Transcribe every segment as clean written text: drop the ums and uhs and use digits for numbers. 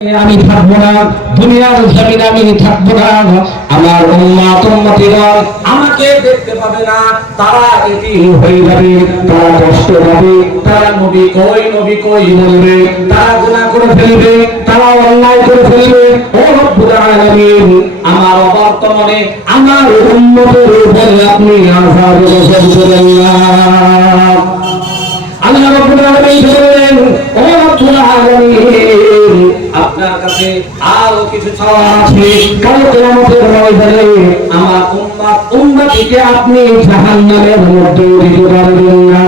আমি থাকবো না, দুনিয়ার জমিনে আমি থাকবো না। আমার উম্মত উম্মতিরা আমাকে দেখতে পাবে না, তারা এটি হয়ে যাবে, তারা কষ্ট পাবে, তারা নবী কই বলবে, তারা গুনাহ করে ফেলবে, তারা অন্যায় করে ফেলবে। ও রব্বুল আলামিন, আমার বর্তমানে আমার উম্মতের উপরে আপনি আযাব গজব করেন না। আল্লাহ রাব্বুল আলামিন বলেন, ও রব্বুল আলামিন, আপনার কাছে আরো কিছু চাওয়া আছে। কাল কিয়ামতের ময়দানে আমার উম্মতকে আপনি জাহান্নামের মধ্যে দিতে পারবেন না।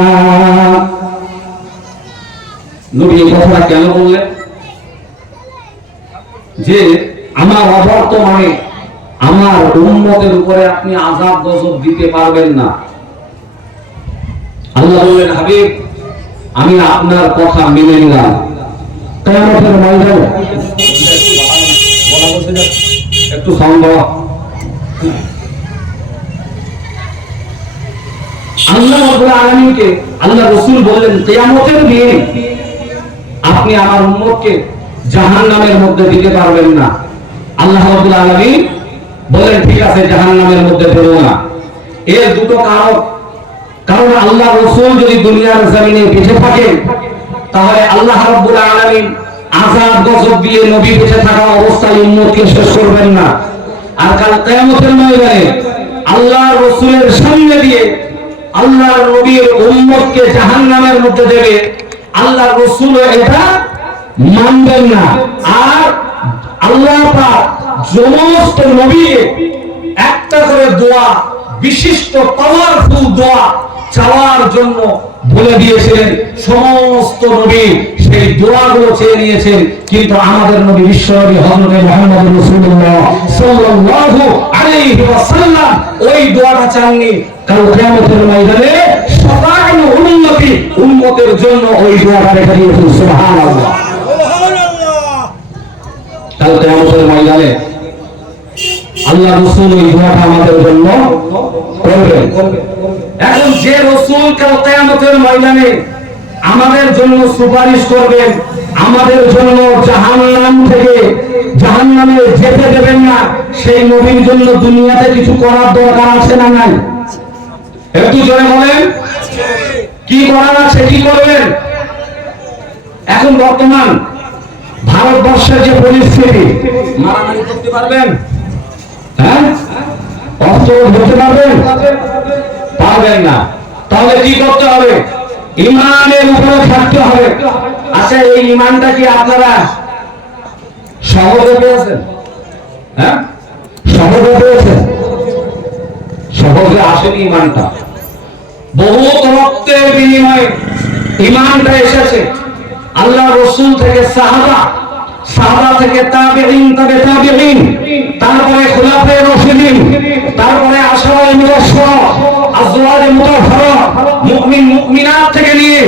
নবী এই কথাটা কেন বললেন? যে আমার অবর্তমানে আমার উম্মতের উপরে আপনি আযাব গজব দিতে পারবেন না। আল্লাহ বললেন, হাবিব, আমি আপনার কথা মেনে নিলাম। কিয়ামতের ময়দানে একটু সম্ভব আল্লাহ রাব্বুল আলামিনকে আল্লাহ রাসূল বললেন, কিয়ামতের দিন আপনি আমার উম্মতকে জাহান্নামের মধ্যে দিতে পারবেন না। আল্লাহ রাব্বুল আলামিন বলেন, ঠিক আছে, জাহান্নামের মধ্যে দেব না। এর দুটো কারণ আল্লাহ রাসূল যদি দুনিয়ার জমিনে বেঁচে থাকেন, তাহলে আল্লাহ রাব্বুল আলামিন আযাব গজব দিয়ে নবী বেঁচে থাকা অবস্থায় উম্মতকে শেষ করবেন না। আর কাল কিয়ামতের ময়দানে আল্লাহ রাসূলের সামনে দিয়ে আল্লাহ নবীর উম্মতকে জাহান্নামের মধ্যে দেবে, আল্লাহ রাসূল এটা মানবেন না। আর আল্লাহ পাক সমস্ত নবীকে একটা করে দোয়া, বিশিষ্ট পাওয়ারফুল দোয়া চাওয়ার জন্য বলে দিয়েছিলেন। সমস্ত নবী সেই দোয়াগুলো চেয়ে নিয়েছেন, কিন্তু আমাদের নবী বিশ্বনবী হযরত মুহাম্মদ রাসূলুল্লাহ সাল্লাল্লাহু আলাইহি ওয়াসাল্লাম ওই দোয়াটা চাননি। কাল কিয়ামতের ময়দানে সবার উম্মতের জন্য ওই দোয়াটা রেখে দিয়েছেন। সুবহানাল্লাহ। কাল কিয়ামতের ময়দানে আল্লাহ রাসূল এই দোয়াটা আমাদের জন্য করবেন। এখন যে রাসূল কাল কিয়ামতের ময়দানে আমাদের জন্য সুপারিশ করবেন, আমাদের জন্য জাহান্নামে যেতে দেবেন না, সেই নবীর জন্য দুনিয়াতে কিছু করার দরকার আছে না নাই? একটু জোরে বলেন, কি করার আছে, কি করবেন? এখন বর্তমান ভারতবর্ষের যে পরিস্থিতি, মারামারি করতে পারবেন? হ্যাঁ, অস্ত্র ধরতে পারবেন না। তাহলে কি করতে হবে? ঈমানের উপরে থাকতে হবে। আচ্ছা, এই ঈমানটা কি আপনারা সহজে পেয়েছেন? হ্যাঁ, সহজে পেয়েছেন? সহজে আসেনি ঈমানটা, বহুত রক্তের বিনিময়ে ঈমানটা এসেছে। আল্লাহ রাসূল থেকে সাহাবা থেকে তাবেঈন, তারপরে খুলাফায়ে রাশিদিন, তারপরে আশরায়ে মুবাশশারা, আজওয়াজে মুতাহহারা, মুমিন মুমিনাত থেকে নিয়ে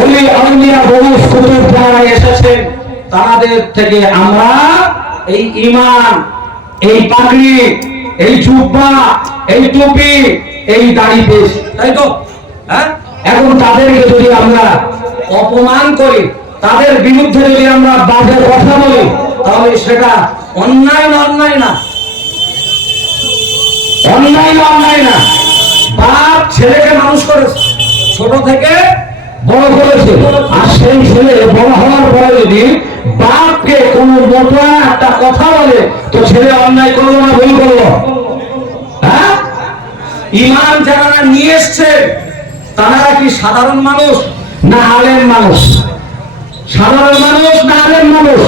ওলি আউলিয়া বহু কুতুব যারা এসেছেন, তাদের থেকে আমরা এই ঈমান, এই পাগড়ি, এই জুব্বা, এই টুপি, এই দাড়ি পেয়েছি, তাই তো? হ্যাঁ, এখন তাদেরকে যদি আমরা অপমান করি, তাদের বিরুদ্ধে যদি আমরা বাজে কথা বলি, তাহলে সেটা অন্যায় না? অন্যায় না? অন্যায় না? বাপ ছেলেকে মানুষ করেছে, ছোট থেকে বড় করেছে, আর সেই ছেলে বড় হওয়ার পরে যদি বাপকে কোন মোটা একটা কথা বলে, তো ছেলে অন্যায় করলো না ভুল করলো? হ্যাঁ, ঈমান যারা নিয়ে এসছে তারা কি সাধারণ মানুষ না আলেম মানুষ? সাধারণ মানুষ না আলেম মানুষ?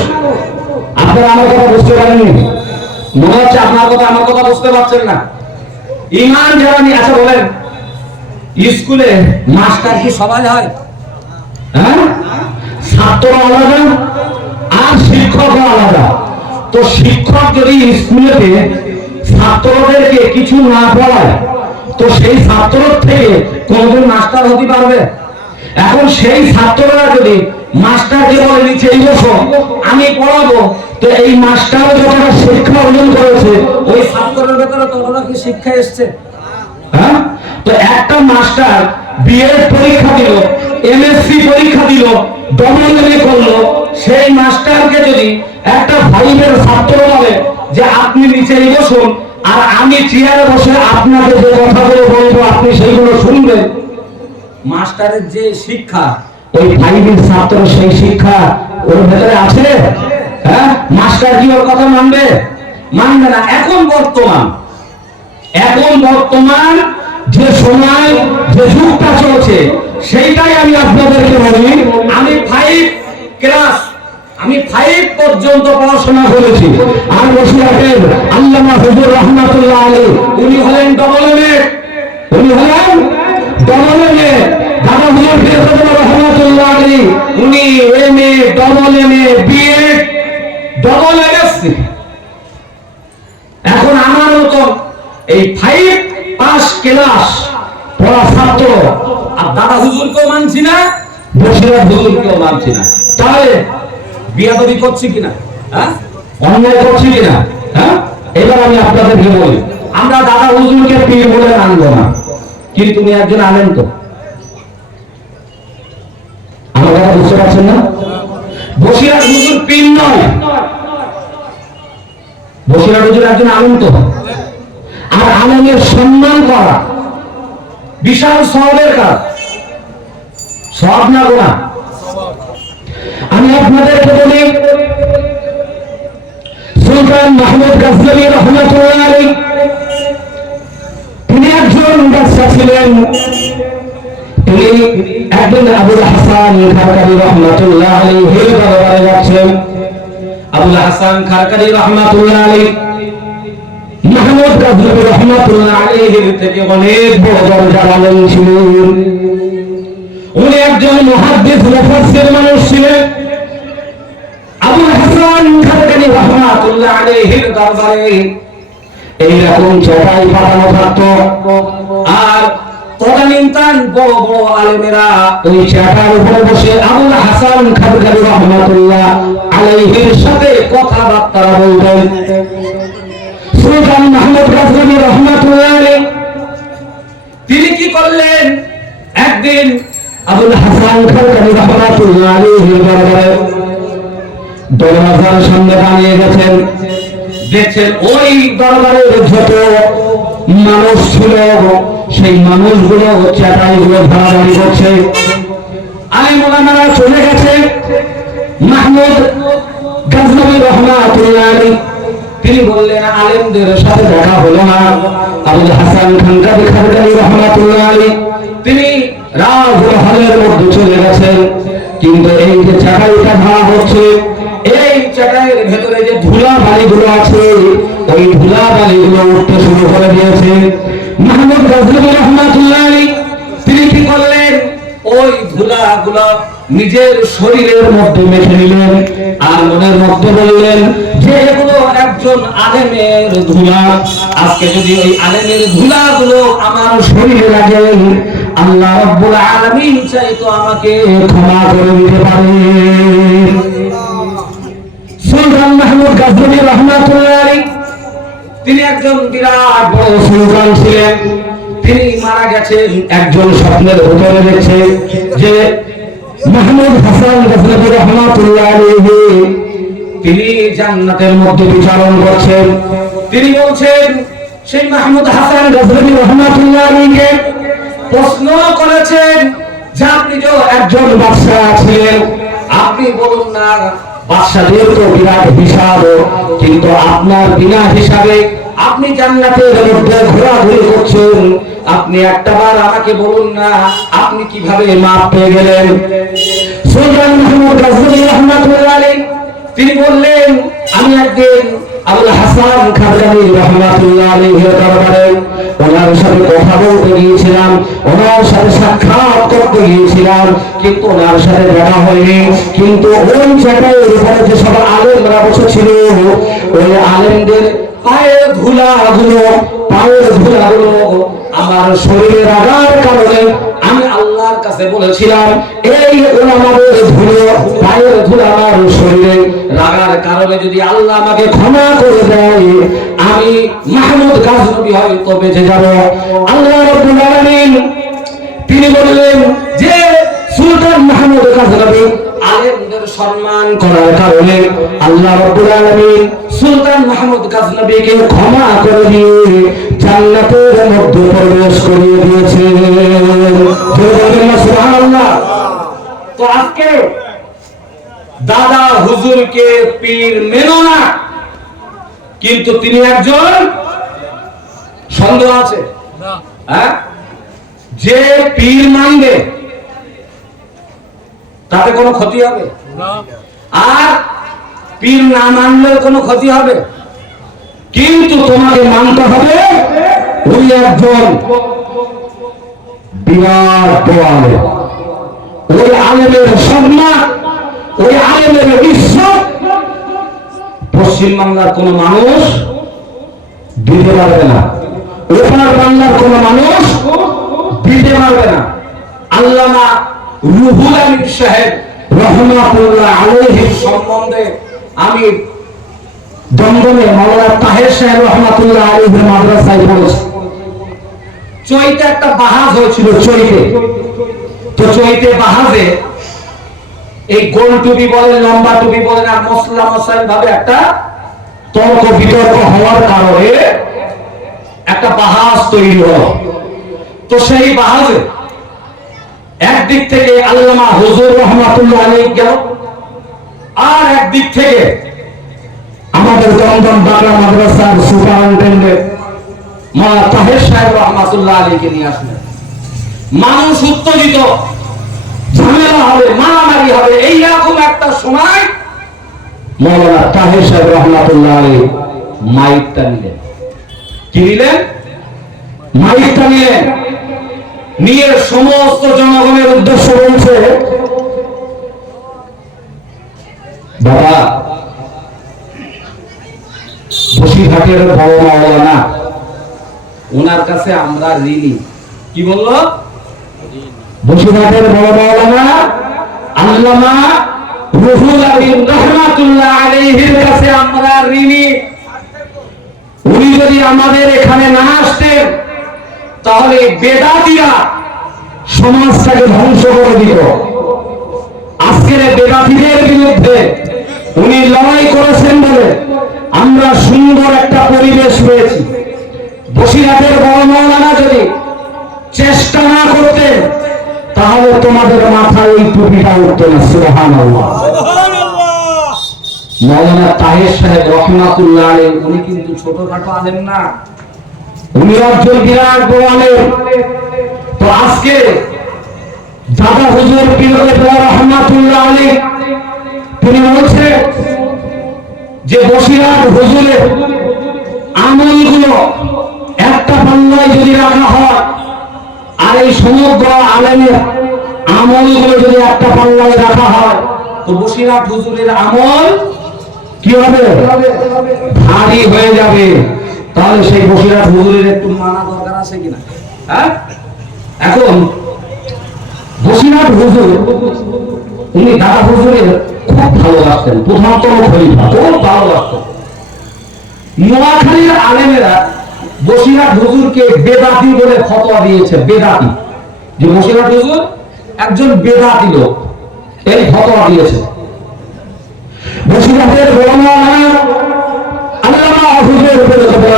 আপনারা আমার কথা বুঝতে পারেননি, মনে হচ্ছে আপনার কথা আমার কথা বুঝতে পারছেন না। ঈমান যারা নিয়ে, আচ্ছা বলেন, স্কুলে মাস্টার কি সবাই হয়? হ্যাঁ, ছাত্র আলাদা আর শিক্ষক আলাদা। তো শিক্ষক যদি স্কুলেতে ছাত্রদেরকে কিছু না পড়ায়, তো সেই ছাত্র থেকে কোনদিন মাস্টার হতে পারবে? এখন সেই ছাত্ররা যদি মাস্টারকে বলে, নিচে এই বসো, আমি পড়াবো, তো এই মাস্টার যতটা শিক্ষা অর্জন করেছে, ওই ছাত্রের ভেতরে ততটা কি শিক্ষা এসছে? হ্যাঁ, তো একটা মাস্টার বিএড পরীক্ষা দিল, এমএসসি পরীক্ষা দিল, ডবল করলো, সেই মাস্টারকে যদি একটা 5 ছাত্র বলে যে আপনি নিচেই বসুন আর আমি চেয়ারে বসে আপনাকে যে কথাগুলো বলবো আপনি সেইগুলো শুনবেন, মাস্টারের যে শিক্ষা ওই 5 ছাত্র সেই শিক্ষা ওর ভেতরে আছে? হ্যাঁ, মাস্টার কি ওর কথা মানবে? মানবে না। এখন বর্তমান যে সময় যে যুগটা চলছে সেইটাই আমি আপনাদেরকে বলি। আমি 5 পর্যন্ত পড়াশোনা করেছি। আর বসিরহাটের আল্লামা হুজুর রহমাতুল্লাহ আলাইহি উনি হলেন ডবল এমএ। দাদা হুজুর ফিরোজ রহমাতুল্লাহ আলাইহি উনি MA, double MA, BEd, double MSc. এখন আমার মতো এই 5 পাস ক্লাস পড়া ছাত্র আর দাদা হুজুরকেও মানছি না, বসিরহাট হুজুরকেও মানছি না। তাহলে বিয়াদবি করছি কিনা? হ্যাঁ, অন্যায় করছি কিনা? হ্যাঁ, এবার আমি আপনাদেরকে বলি, আমরা দাদা হুজুরকে পীর বলে মানবো না, কিন্তু তুমি একজন আলেম তো। আমার কথা বুঝতে পারছেন না? বসিরহাট হুজুর পীর নয়, বসিরহাট হুজুর একজন আলেম তো। আর আলেমের সম্মান করা বিশাল সওয়াবের কাজ, সওয়াব না গুনাহ? আমি আপনাদেরকে বলি, সুলতান মাহমুদ গজনবী রহমাতুল্লাহ আলাইহি তিনি একজন বাদশা ছিলেন। তিনি একদিন আবুল হাসান খারকানী রহমাতুল্লাহ আলাইহির দরবারে যাচ্ছেন। আবুল হাসান খারকানী রহমাতুল্লাহ আলাইহি মাহমুদ গজনবী রহমাতুল্লাহ আলাইহির থেকে অনেক বড় দরজার আলেম ছিলেন। উনি একজন মুহাদ্দিস মুফাসসির মানুষ ছিলেন। আবুল হাসান খারকানী রহমাতুল্লাহ আলাইহির দরবারে এইরকম চটাই পাতানো থাকতো, আর তদানীন্তন বড় বড় আলেমেরা ওই চেয়ারের উপরে বসে আবুল হাসান খারকানী রহমাতুল্লাহ আলাইহির সাথে কথাবার্তা বলতেন। সুলতান মাহমুদ গজনবী রহমাতুল্লাহ আলাইহি তিনি কি করলেন, একদিন আবুল হাসান খারকানী রহমাতুল্লাহ আলাইহির দরবারে দরজার সামনে দাঁড়িয়ে গেছেন। দেখছেন ওই দরবারের যত মানুষ ছিল সেই মানুষগুলো চাটাইগুলো ভাড়াবাড়ি করছে। আলেম ওলামারা চলে গেছে। মাহমুদ গজনবী রহমাতুল্লাহ আলাইহি তিনি বললেন আলেমদের সাথে দেখা হলো না। আবুল হাসান খারকানী রহমাতুল্লাহ আলাইহি তিনি রাজমহলের মধ্যে চলে গেছেন। কিন্তু এই যে চাটাইটা ভাড়া হচ্ছে, এই চাটাইয়ের ভেতরে যে ধুলা বালিগুলো আছে ওই ধুলা বালিগুলো উঠতে শুরু করে দিয়েছে। মাহমুদ গজনবী রহমাতুল্লাহ আলাইহি তিনি কি করলেন, ওই ধুলাগুলো নিজের শরীরের মধ্যে মেখে নিলেন আর মনের মধ্যে বললেন যে এগুলো একজন আলেমের ধুলা। আজকে যদি ওই আলেমের ধুলাগুলো আমার শরীরে লাগে, আল্লাহ রাব্বুল আলামিন চাইতো আমাকে ক্ষমা করে দিতে পারে। সুলতান মাহমুদ গজনবী রহমাতুল্লাহ আলাইহি তিনি একজন বিরাট বড় সুলতান ছিলেন। তিনি মারা গেছেন। একজন স্বপ্নের ভিতরে দেখছে যে মাহমুদ হাসান গজনবী রহমাতুল্লাহ আলাইহি তিনি জান্নাতের মধ্যে বিচরণ করছেন। তিনি বলছেন সেই মাহমুদ হাসান গজনবী রহমাতুল্লাহ আলাইহিকে প্রশ্ন করেছেন যে আপনি যে একজন বাদশা ছিলেন, আপনি বলুন না বাদশাদের তো বিরাট হিসাব, কিন্তু আপনার বিনা হিসাবে আপনি জান্নাতের মধ্যে ঘোরাঘুরি করছেন, আপনি একটাবার আমাকে বলুন না আপনি কিভাবে মাপ পেয়ে গেলেন? সুলতান মাহমুদ গজনবী রহমাতুল্লাহ আলাইহি তিনি বললেন আমি একদিন আবুল হাসান খারকানী রহমাতুল্লাহ আলাইহির দরবারে ওনার সাথে কথা বলতে গিয়েছিলাম, ওনার সাথে সাক্ষাৎ করতে গিয়েছিলাম, কিন্তু ওনার সাথে দেখা হয়নি। কিন্তু ওই জায়গায় উপরে যে সব আলেমরা বসেছিল ওই আলেমদের পায়ের ধুলাগুলো আমার শরীরে লাগার কারণে আমি আল্লাহর কাছে বলেছিলাম এই ওলামাদের ধুলো পায়ের ধুলো আমার শরীরে লাগার কারণে যদি আল্লাহ আমাকে ক্ষমা করে দেয় আমি মাহমুদ গজনবী হয়তো বেঁচে যাব। আল্লাহ রাব্বুল আলামিন তিনি বললেন যে সুলতান মাহমুদ গজনবী আলেমদের সম্মান করার কারণে আল্লাহ রাব্বুল আলামিন সুলতান মাহমুদ গজনবীকে ক্ষমা করে দিয়ে জান্নাতের মধ্যে প্রবেশ করিয়ে দিয়েছেন। সুবহানাল্লাহ। তো আজকে দাদা হুজুরকে পীর মেনো না, কিন্তু তিনি একজন, সন্দেহ আছে? হ্যাঁ, যে পীর মানবে তাতে কোনো ক্ষতি হবে আর পীর না মানলেও কোনো ক্ষতি হবে, কিন্তু তোমাকে মানতে হবে ওই একজন বিরাট বড় আলেম। ওই আলেমের সম্মান, ওই আলেমের ইজ্জত পশ্চিমবাংলার কোন মানুষ দিতে পারবে না, ওপার বাংলার কোন মানুষ দিতে পারবে না। আল্লামা রুহুল আমিন সাহেব রহমাতুল্লাহ আলাইহির সম্বন্ধে আমি দমদমে মাওলানা তাহের সাহেব রহমাতুল্লাহ আলাইহির মাদ্রাসায় পড়েছি। চৈতে একটা বাহাজ হয়েছিল, চৈতে। তো চৈতে বাহাজে এই গোল টুপি বলেন, লম্বা টুপি বলেন, আর মশলা মশাইল ভাবে একটা তর্ক বিতর্ক হওয়ার কারণে একটা বাহাজ তৈরি হলো। তো সেই বাহাজে একদিক থেকে আল্লামা হুজুর রহমাতুল্লাহ আলাইহি গেল, আর একদিক থেকে আমাদের দমদম বাংলা মাদ্রাসার সুপারিনটেন্ডেন্ট মাওলানা তাহের সাহেব রহমাতুল্লাহ আলাইহিকে নিয়ে আসলেন। মানুষ উত্তেজিত, ঝামেলা হবে, মারামারি হবে, এইরকম একটা সময় মাওলানা তাহের সাহেব রহমাতুল্লাহ আলাইহি মাইকটা নিলেন। কি নিলেন? মাইকটা নিলেন, নিয়ে সমস্ত জনগণের উদ্দেশ্য বলছে, বাবা, বসিরহাটের বড় মাওলানা, ওনার কাছে আমরা ঋণী। কি বললো? বসিরহাটের বড় মাওলানা আল্লামা রুহুল আমিন রহমাতুল্লাহ আলাইহির কাছে আমরা ঋণী। উনি যদি আমাদের এখানে না আসতেন তাহলে বেদাতীরা সমাজটাকে ধ্বংস করে দিত। আজকের বেদাতীদের বিরুদ্ধে উনি লড়াই করেছেন বলে আমরা সুন্দর একটা পরিবেশ পেয়েছি। বসিরহাটের বড় মাওলানা যদি চেষ্টা না করতেন তাহলে তোমাদের মাথায় এই টুপিটা উঠত না। সুবহানাল্লাহ। মাওলানা তাহের সাহেব রহমাতুল্লাহ আলাইহি উনি কিন্তু ছোটখাটো আলেম না, উনি একজন বিরাট বড় আলেম। তো আজকে দাদা হুজুর পীর রহমাতুল্লাহ আলাইহি তিনি বলছে যে বসিরহাট হুজুরের আমলগুলো একটা পাল্লায় যদি রাখা হয় আর এই সমগ্র আলেমের আমলগুলো যদি একটা পাল্লায় রাখা হয় তো বসিরহাট হুজুরের আমল কি হবে? ভারী হয়ে যাবে। তাহলে সেই বসিরহাট হুজুরের একটু মানা দরকার আছে কিনা? হ্যাঁ, এখন বসিরহাট হুজুর উনি দাদা হুজুরের খুব ভালোবাসতেন, প্রধানতম খলিফা, খুব ভালোবাসতেন। নোয়াখালীর আলেমেরা বসিরহাট হুজুরকে বেদাতি বলে ফতোয়া দিয়েছে। বেদাতি, যে বসিরহাট হুজুর একজন বেদাতি লোক, এই ফতোয়া দিয়েছে। বসিরহাটের বড় মাওলানা আল্লামা হুজুর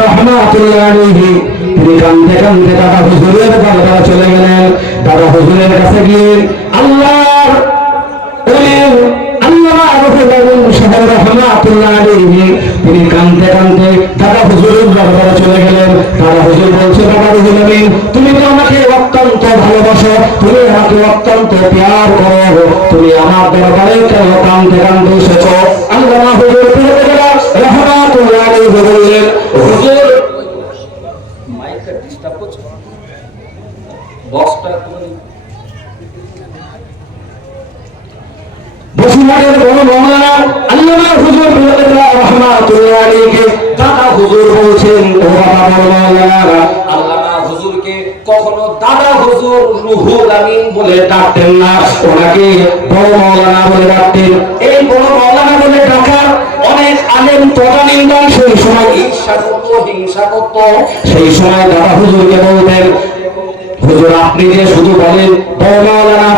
রহমাতুল্লাহ আলাইহি তিনি কাঁদতে কাঁদতে দাদা হুজুরের দরবারে চলে গেলেন। দাদা হুজুরের কাছে গিয়ে আল্লাহর ওলি আল্লামা হুজুর রহমাতুল্লাহ আলাইহি তিনি কাঁদতে কাঁদতে দাদা হুজুরের দরবারে চলে গেলেন। দাদা হুজুর বলছে, বাবা রুহুল আমিন, তুমি তো আমাকে অত্যন্ত ভালোবাসো, তুমি আমাকে অত্যন্ত প্যার করো, তুমি আমার দরবারে কেন কাঁদতে কাঁদতে এসেছো? আল্লামা হুজুর রহমাতুল্লাহ আলাইহি বললেন, হুজুর মাইকটা ডিস্টার্ব করছে, বক্সটা বসিরহাটের বড় মাওলানা আল্লামা হুজুর রহমাতুল্লাহ আলাইহি দাদা হুজুর বলছেন, ও বাবা বড় মাওলানা, আল্লামা হুজুরকে কখনো দাদা হুজুর রুহুল আমিন বলে ডাকতেন না, ওনাকে বড় মাওলানা বলে ডাকতেন। এই বড় মাওলানা বলে ডাকার অনেক আলেম তদানীন্তন সেই সময় ঈর্ষা করত, হিংসা করত। সেই সময় দাদা হুজুরকে বলতেন, হুজুর আপনি যে শুধু বলেন বড় মাওলানা,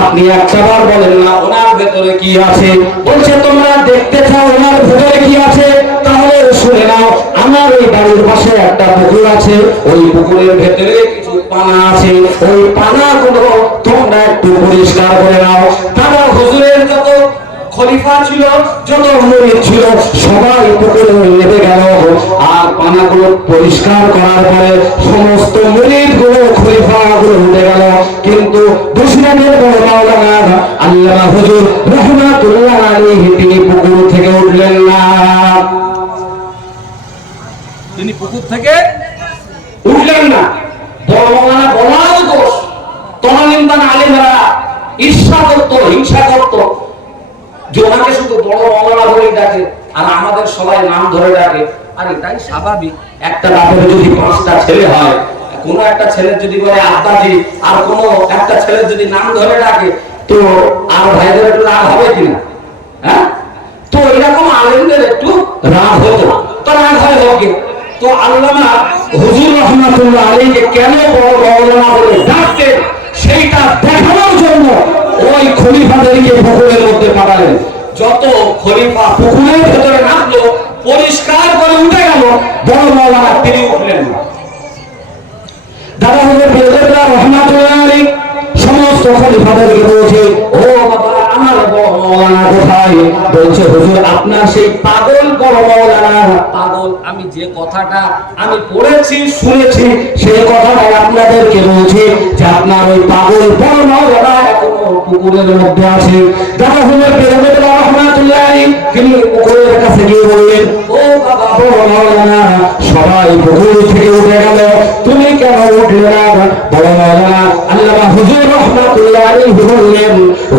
আপনি একটাবার বলেন না ওনার ভেতরে কি আছে। বলছে তোমরা দেখতে চাও ওনার ভেতরে কি আছে, তাহলে শুনে নাও, আমার এই বাড়ির পাশে একটা পুকুর আছে, ওই পুকুরের ভেতরে কিছু পানা আছে, ওই পানাগুলো তোমরা একটু পরিষ্কার করে নাও। তারা হুজুরের যত খলিফা ছিল, যত মুরিদ ছিল, সবাই পুকুরে নেমে গেল। আর পানাগুলো পরিষ্কার করার পরে সমস্ত মুরিদ গুলো খলিফা গুলো উঠে গেল। কিন্তু বসিরহাটের বড় মাওলানা আল্লামা হুজুর রাহমাতুল্লাহ আলাইহি তিনি পুকুর থেকে উঠলেন না। তিনি পুকুর থেকে উঠলেন না। বড় মাওলানা বলাও দোষ, তদানীন্তন আলেমরা ঈর্ষা করতো, হিংসা করতো, যে ওনাকে শুধু বড় মাওলানা বলেই ডাকে আর আমাদের সবাই নাম ধরে ডাকে। আর এটাই স্বাভাবিক। একটা বাপের যদি 5টা ছেলে হয়, কোন একটা ছেলের যদি বলে আব্বাজি, আর কোন একটা ছেলের যদি নাম ধরে ডাকে, তো আর ভাইদের একটু রাগ হবে কিনা? হ্যাঁ, তো এরকম আলেমদের একটু রাগ হতো, তো রাগ হয় হোকে। তো আল্লামা হুজুর রাহমাতুল্লাহ আলাইহিকে কেন বড় মাওলানা বলে ডাকতেন সেইটা দেখানোর জন্য ওই খলিফাদেরকে পুকুরের মধ্যে পাঠালেন। যত খলিফা পুকুরের ভেতরে নামলো, পরিষ্কার করে উঠে গেল, বড় মাওলানা তিনি উঠলেন না। দাদা হুজুর বেজুল্লাহ রাহমাতুল্লাহ আলাইহি সমস্ত খলিফাদেরকে বলছে, ও বাবা আমার বড় মাওলানা কোথায়? বলছে হুজুর আপনার সেই পাগল বড় মাওলানা। পাগল, আমি যে কথাটা আমি পড়েছি শুনেছি সেই কথাটাই আপনাদেরকে বলছি, যে আপনার ওই পাগল বড় মাওলানা এখনো পুকুরের মধ্যে আছে। দাদা হুজুর বেজুল্লাহ রাহমাতুল্লাহ আলাইহি তিনি পুকুরের কাছে গিয়ে বললেন, ও বাবা বড় মাওলানা, সবাই পুকুর থেকে উঠে গেল, তুমি কেন উঠলে না? বড় মাওলানা আল্লামা হুজুর রাহমাতুল্লাহ আলাইহি বললেন,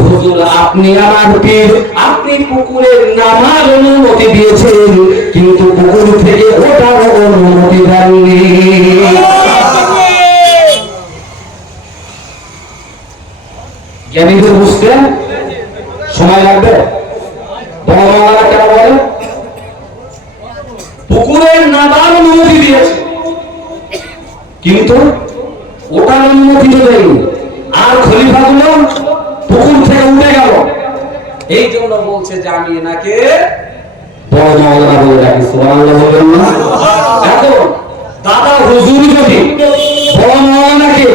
হুজুর আপনি আমার পীর, আপনি পুকুরে নামার অনুমতি দিয়েছেন, কিন্তু পুকুর থেকে ওঠার অনুমতি দেননি। জ্ঞানীদের বুঝতে সময় লাগবে। বড় মাওলানা কেন বলেন পুকুরের নামার অনুমতি দিয়েছে, কিন্তু ওটার অনুমতি দেয়নি। আর খলিফাগুলো পুকুর থেকে উঠে গেল। এই জন্য বলছে যে আমি এনাকে বড় মাওলানা বলে ডাকি। সুবহানাল্লাহ বলবেন না? এখন দাদা হুজুর যদি বড় মাওলানাকে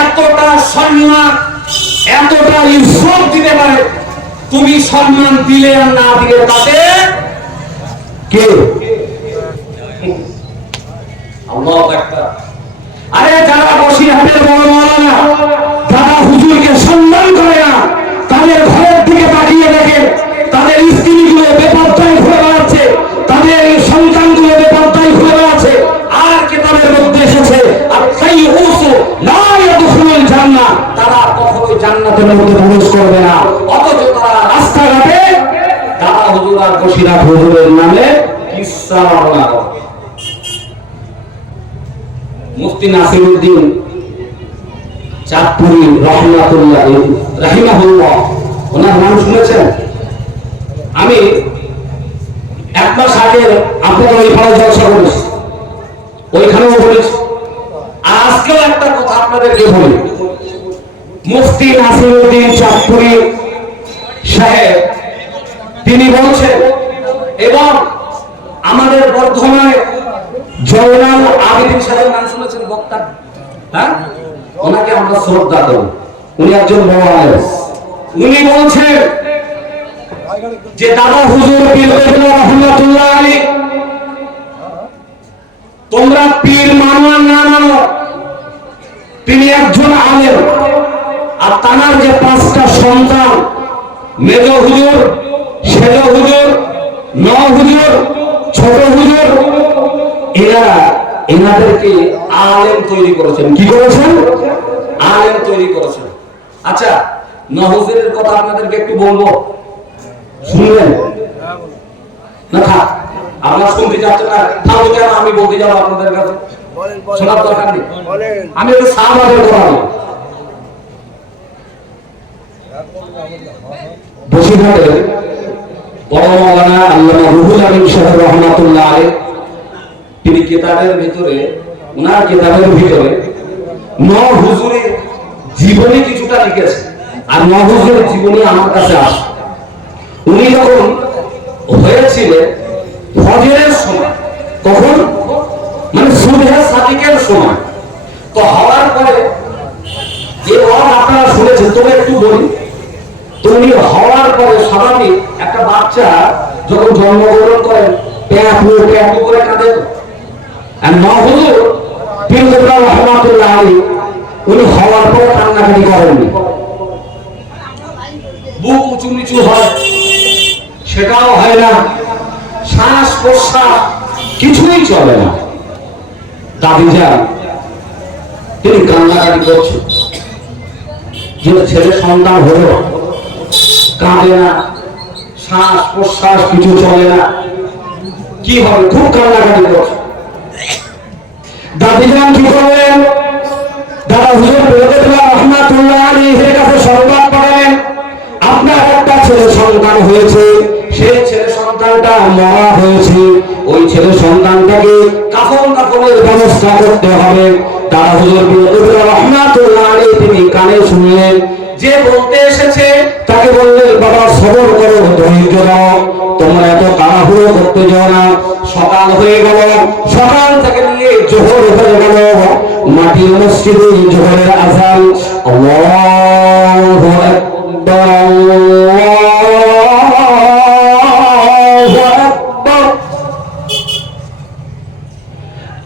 এতটা সম্মান, এতটা ইজ্জত দিতে পারে, তুমি সম্মান দিলে আর না দিলে তাতে কে? আল্লাহু আকবার। আরে যারা বসিরহাটের বড় মাওলানা দাদা হুজুরকে সম্মান করে না, তাদের ঘরের দিকে তাকিয়ে দেখে তাদের স্ত্রীগুলো বেপরদায় ঘুরে বেড়াচ্ছে, তাদের সন্তানগুলো বেপরদায় ঘুরে বেড়াচ্ছে। আর কিতাবের মধ্যে এসেছে আস-সাইয়্যুসু লা ইয়াদখুলুল জান্নাহ, তারা কখনোই জান্নাতের মধ্যে প্রবেশ করবে না। অথচ তারা রাস্তাঘাটে দাদা হুজুর আর বসিরহাট হুজুরের নামে কিসসা বর্ণনা করে। মুফতি নাসিরউদ্দিন চাঁদপুরি রাহিমাহুল্লাহ, ওনার নাম শুনেছেন? আমি 1 মাস আগে আপনাদের ওই পাড়ায় জলসা করেছি, ওইখানেও বলেছি, আজকেও একটা কথা আপনাদেরকে বলি। মুফতি নাসিরউদ্দিন চাঁদপুরি সাহেব তিনি বলছেন, এবং আমাদের বর্ধমানে জয়নাল আবেদিন সাহেবের নাম শুনেছেন? বক্তা, হ্যাঁ, ওনাকে আমরা শ্রদ্ধা করি, উনি একজন বড় আলেম। উনি বলছেন যে দাদা হুজুর পীর রাহমাতুল্লাহ আলাইহি, তোমরা পীর মানো আর না মানো, তিনি একজন আলেম। আর তার যে 5টা সন্তান, মেজ হুজুর, সেজ হুজুর, ন হুজুর, ছোট হুজুর, এনাদেরকে আলেম তৈরি করেছেন। কি করেছেন? আলেম তৈরি করেছেন। আচ্ছা, নহুজুরের কথা আপনাদেরকে একটু বলবো, শুনবেন না? থাক, আপনারা শুনতে যাচ্ছেন না, তাহলে কেন আমি বলতে যাবো আপনাদের কাছে? শোনার দরকার নেই। আমি একটু সাহাবাদের কথা বলি। বসিরহাটের বড় মাওলানা আল্লামা রুহুল আমিন সাহেব রাহমাতুল্লাহ আলাইহি তিনি কিতাবের ভিতরে ওনার কিতাবের ভিতরে নওয়াজ হুজুরের জীবনী কিছুটা লিখেছে, আর নওয়াজ হুজুরের জীবনী আমার কাছে আসে। উনি যখন হয়েছিলেন ফজরের সময়, কখন মানে সুবহে সাদিকের সময়, তো হওয়ার পরে যে আপনারা শুনেছেন, তবে একটু বলি। তুমি হওয়ার পরে স্বাভাবিক একটা বাচ্চা যখন জন্মগ্রহণ করেন প্যাপু প্যাপু করে কাঁদে। আর নহুজুর পীরগোলা রহমাতুল্লাহ আলাইহি উনি হওয়ার পরে কান্নাকাটি করেননি। বুক উঁচু নিচু হয়, সেটাও হয় না, শ্বাস প্রশ্বাস কিছুই চলে না। দাদি যান তিনি কান্নাকাটি করছেন যে ছেলে সন্তান হলো, কাঁদে না, শ্বাস প্রশ্বাস কিছু চলে না, কি হবে, খুব কান্নাকাটি করছে। দাদি যান কি করলেন, দাদা হুজুর পীরগোলা রহমাতুল্লাহ আলাইহির কাছে সংবাদ পাঠালেন, আপনার একটা ছেলে সন্তান হয়েছে, সেই ছেলে সন্তানটা মরা হয়েছে, ওই ছেলে সন্তানটাকে কাফনের ব্যবস্থা করতে হবে। দাদা হুজুর পীরগোলা রহমাতুল্লাহ আলাইহি তিনি কানে শুনলেন, যে বলতে এসেছে তাকে বললেন, বাবা সবর করো, ধৈর্য ধরো, তোমরা এত তাড়াহুড়ো করতে যাও না। সকাল হয়ে গেল, সকাল থেকে নিয়ে জোহর হয়ে গেল, মাটির মসজিদে জোহরের আযান, আল্লাহু আকবার আল্লাহু আকবার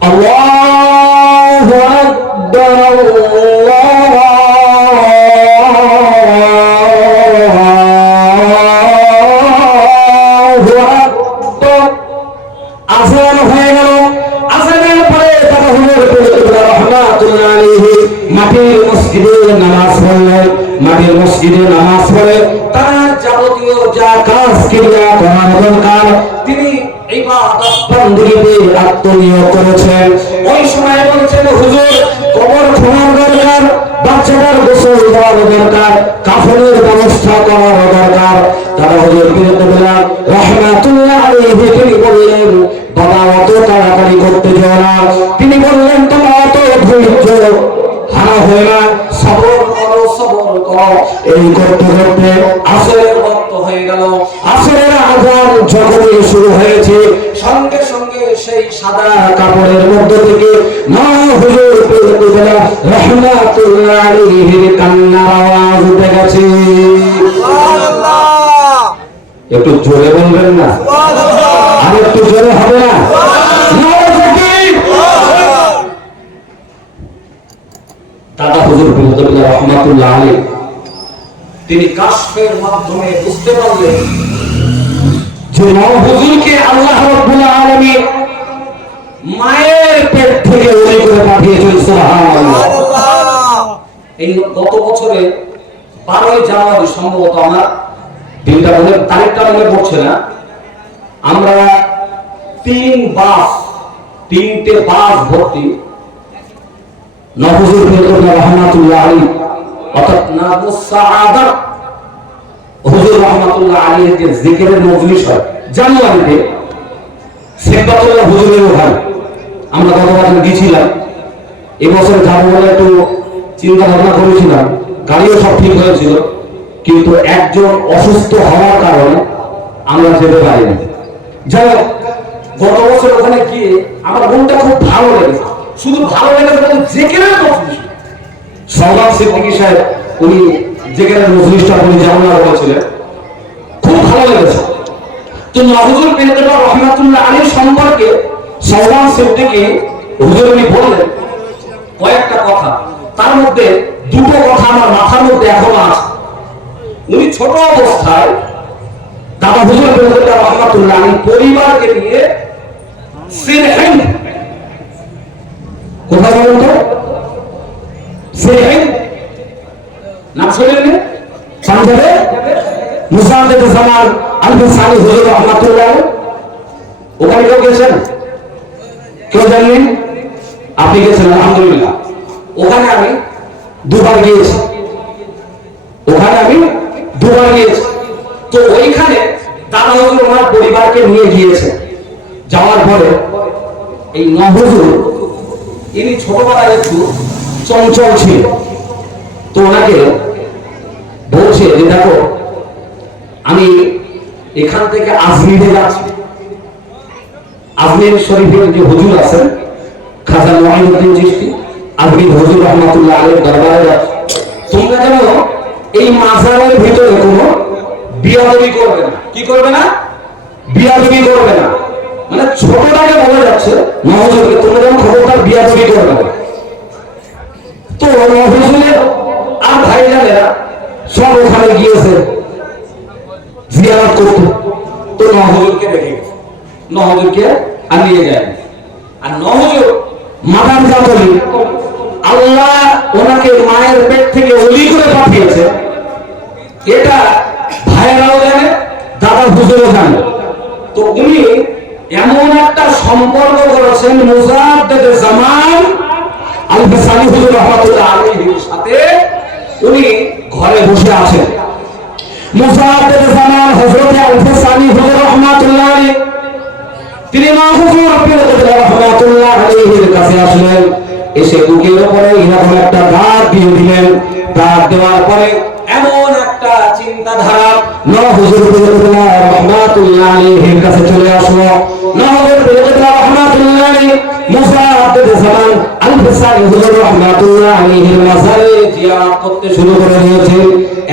আল্লাহু আকবার আযান হয়ে গেল। আযানের পরে দাদা হুজুর পীরগোলা রহমাতুল্লাহ আলাইহি মাটির মসজিদে নামাজ পড়লেন। মাটির মসজিদে নামাজ পড়ে তার যাবতীয় যা কাজ ক্রিয়া করার দরকার তিনি ইবাদত বন্দেগীতে আত্মনিয়োগ করেছেন। ওই সময় বলছেন, হুজুর কবর খোঁড়ার দরকার, বাচ্চাটার গোসল দেওয়ার দরকার, কাফনের ব্যবস্থা করার দরকার। দাদা হুজুর পীরগোলা রহমাতুল্লাহ আলাইহি তিনি বললেন, বাবা অত তাড়াতাড়ি করতে যাও না। তিনি বললেন, তোমার অত ধৈর্য হারা হয়ে না, সবর করো সবর করো। এই করতে করতে আসরের ওয়াক্ত হয়ে গেল। আসরের আযান যখনই শুরু হয়েছে, সঙ্গে সঙ্গে সেই সাদা কাপড়ের মধ্য থেকে নওয়াজ হুজুর পীরগোলা রহমাতুল্লাহ আলাইহির কান্নার আওয়াজ উঠে গেছে। একটু জোরে বলবেন না, আর একটু জোরে হবে না? দাদা হুজুর পীরগোলা রহমাতুল্লাহ আলাইহি তিনি কাশফের মাধ্যমে বুঝতে পারলেন যে নওয়াজ হুজুরকে আল্লাহ রাব্বুল আলামিন মায়ের পেট থেকে ওই করে পাঠিয়েছেন। সুবহানাল্লাহ। এই গত বছরে 12ই জানুয়ারি সম্ভবত, আমার দিনটা মনে, তারিখটা মনে পড়ছে না, আমরা 3টে বাস ভর্তি নওয়াজ হুজুর পীরগোলা রহমাতুল্লাহ আলাইহি অর্থাৎ নাবুস সাআদা হুজুর রহমাতুল্লাহ আলাইহির যে জিকিরের মজলিস হয় জানুয়ারিতে, সেকবাতুল্লাহ হুজুরের ওখানে আমরা গতবার গিয়েছিলাম। এবছর যাবো বলে একটু চিন্তা ভাবনা করেছিলাম, গাড়িও সব ঠিক হয়েছিল, কিন্তু একজন অসুস্থ হওয়ার কারণে আমরা যেতে পারিনি। যাই হোক, গত বছর ওখানে গিয়ে আমার মনটা খুব ভালো লেগেছে। শুধু ভালো লেগেছে জিকিরের মজলিস, সওগাত সিদ্দিকী সাহেব উনি জিকিরের মজলিসটা পরিচালনা করেছিলেন, খুব ভালো লেগেছে। তো নওয়াজ হুজুর পীরগোলা রহমাতুল্লাহ আলাইহি সম্পর্কে সওগাত সিদ্দিকী হুজুর উনি বললেন কয়েকটা কথা, তার মধ্যে দুটো কথা আমার মাথার মধ্যে এখনো আছে। উনি ছোট অবস্থায় দাদা হুজুর পীরগোলা রহমাতুল্লাহ আলাইহি পরিবারকে নিয়ে সিরহিন্দ, কোথায় বলুন তো, সিরহিন্দ নাম শুনেননি? পাঞ্জাবে মুসাদ্দেদ জামান আল-বিসানি হুজুর রহমাতুল্লাহ, ওখানে কেউ গেছেন? কেউ জানেন? আপনি গেছেন? আলহামদুলিল্লাহ। ওখানে আমি দুবার গিয়েছি, তো ওইখানে দাদা হুজুর ওনার পরিবারকে নিয়ে গিয়েছে। যাওয়ার পরে এই নওয়াজ হুজুর ইনি ছোটবেলায় একটু চঞ্চল ছিল, তো ওনাকে বলছে যে দেখো আমি এখান থেকে আজমিরে যাচ্ছি, আজমির শরীফের যে হুজুর আছেন খাজা মঈনুদ্দিন চিশতি আজমির হুজুর রহমাতুল্লাহ আলাইহির দরবারে যাচ্ছি, তোমরা যেন এই মাজারের ভিতরে কোনো বিয়াদবি করবে না। কি করবে না? বিয়াদবি করবে না, মানে ছোটটাকে বলা যাচ্ছে নহজুরকে তোমরা যেন খবরদার বিয়াদবি করবে না। তো নহজুরের আর ভাইজানেরা সব ওখানে গিয়েছে জিয়ারত করতে, তো নহজুরকে দেখে নহজুরকে আর নিয়ে যায়। আর নহজুর মাদার জাতলি, আল্লাহ ওনাকে মায়ের পেট থেকে ওলি করে পাঠিয়েছে, এটা ভাইয়েরাও জানে, দাদা হুজুরও জানে। তো উনি এমন একটা সম্পর্ক করেছেন মুজাদ্দেদে জামান আলফে সানি হুজুর রহমাতুল্লাহ আলাইহির সাথে, উনি ঘরে বসে আছেন। মুজাদ্দেদে জামান হযরত আলফে সানি হুজুর রহমাতুল্লাহ আলাইহি তিনি মাহফুজুর রহমাতুল্লাহ আলাইহির কাছে আসলেন, এসে বুকের উপরে এরকম একটা দাগ দিয়ে দিলেন। দাগ দেওয়ার পরে এমন একটা চিন্তাধারা নহজুর রহমাতুল্লাহ আলাইহির কাছে চলে আসলো। নহজুর রহমাতুল্লাহ আলাইহি মুজাদ্দেদ জামান আলফে সানি হুজুর রহমাতুল্লাহ আলাইহির মাজারে জিয়ারত করতে শুরু করে দিয়েছে।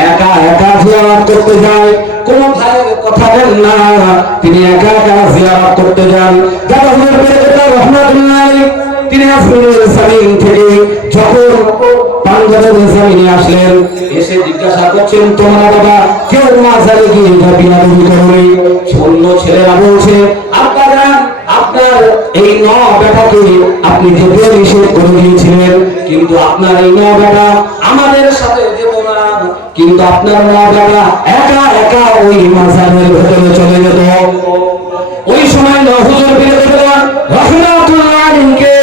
একা একা জিয়ারত করতে যায়, কোন ভাইয়ের কথা বলেন না, তিনি একা একা জিয়ারত করতে যান। দাদা হুজুর রহমাতুল্লাহ আলাইহি তিনি আজমিরের জমিন থেকে যখন পাঞ্জাবের জমিনে আসলেন, এসে জিজ্ঞাসা করছেন তোমরা বাবা কেউ মাজারে গিয়ে বিয়াদবি করবে? শূন্য ছেলেরা বলছে আপনারা আপনার এই ন বেটাকে আপনি যেতে নিষেধ করে দিয়েছিলেন, কিন্তু আপনার এই ন বেটা আমাদের সাথে যেত না, কিন্তু আপনার ন বেটা একা একা ওই মাজারের ভেতরে চলে যেত। ওই সময় হুজুর রহমাতুল্লাহ আলাইহিকে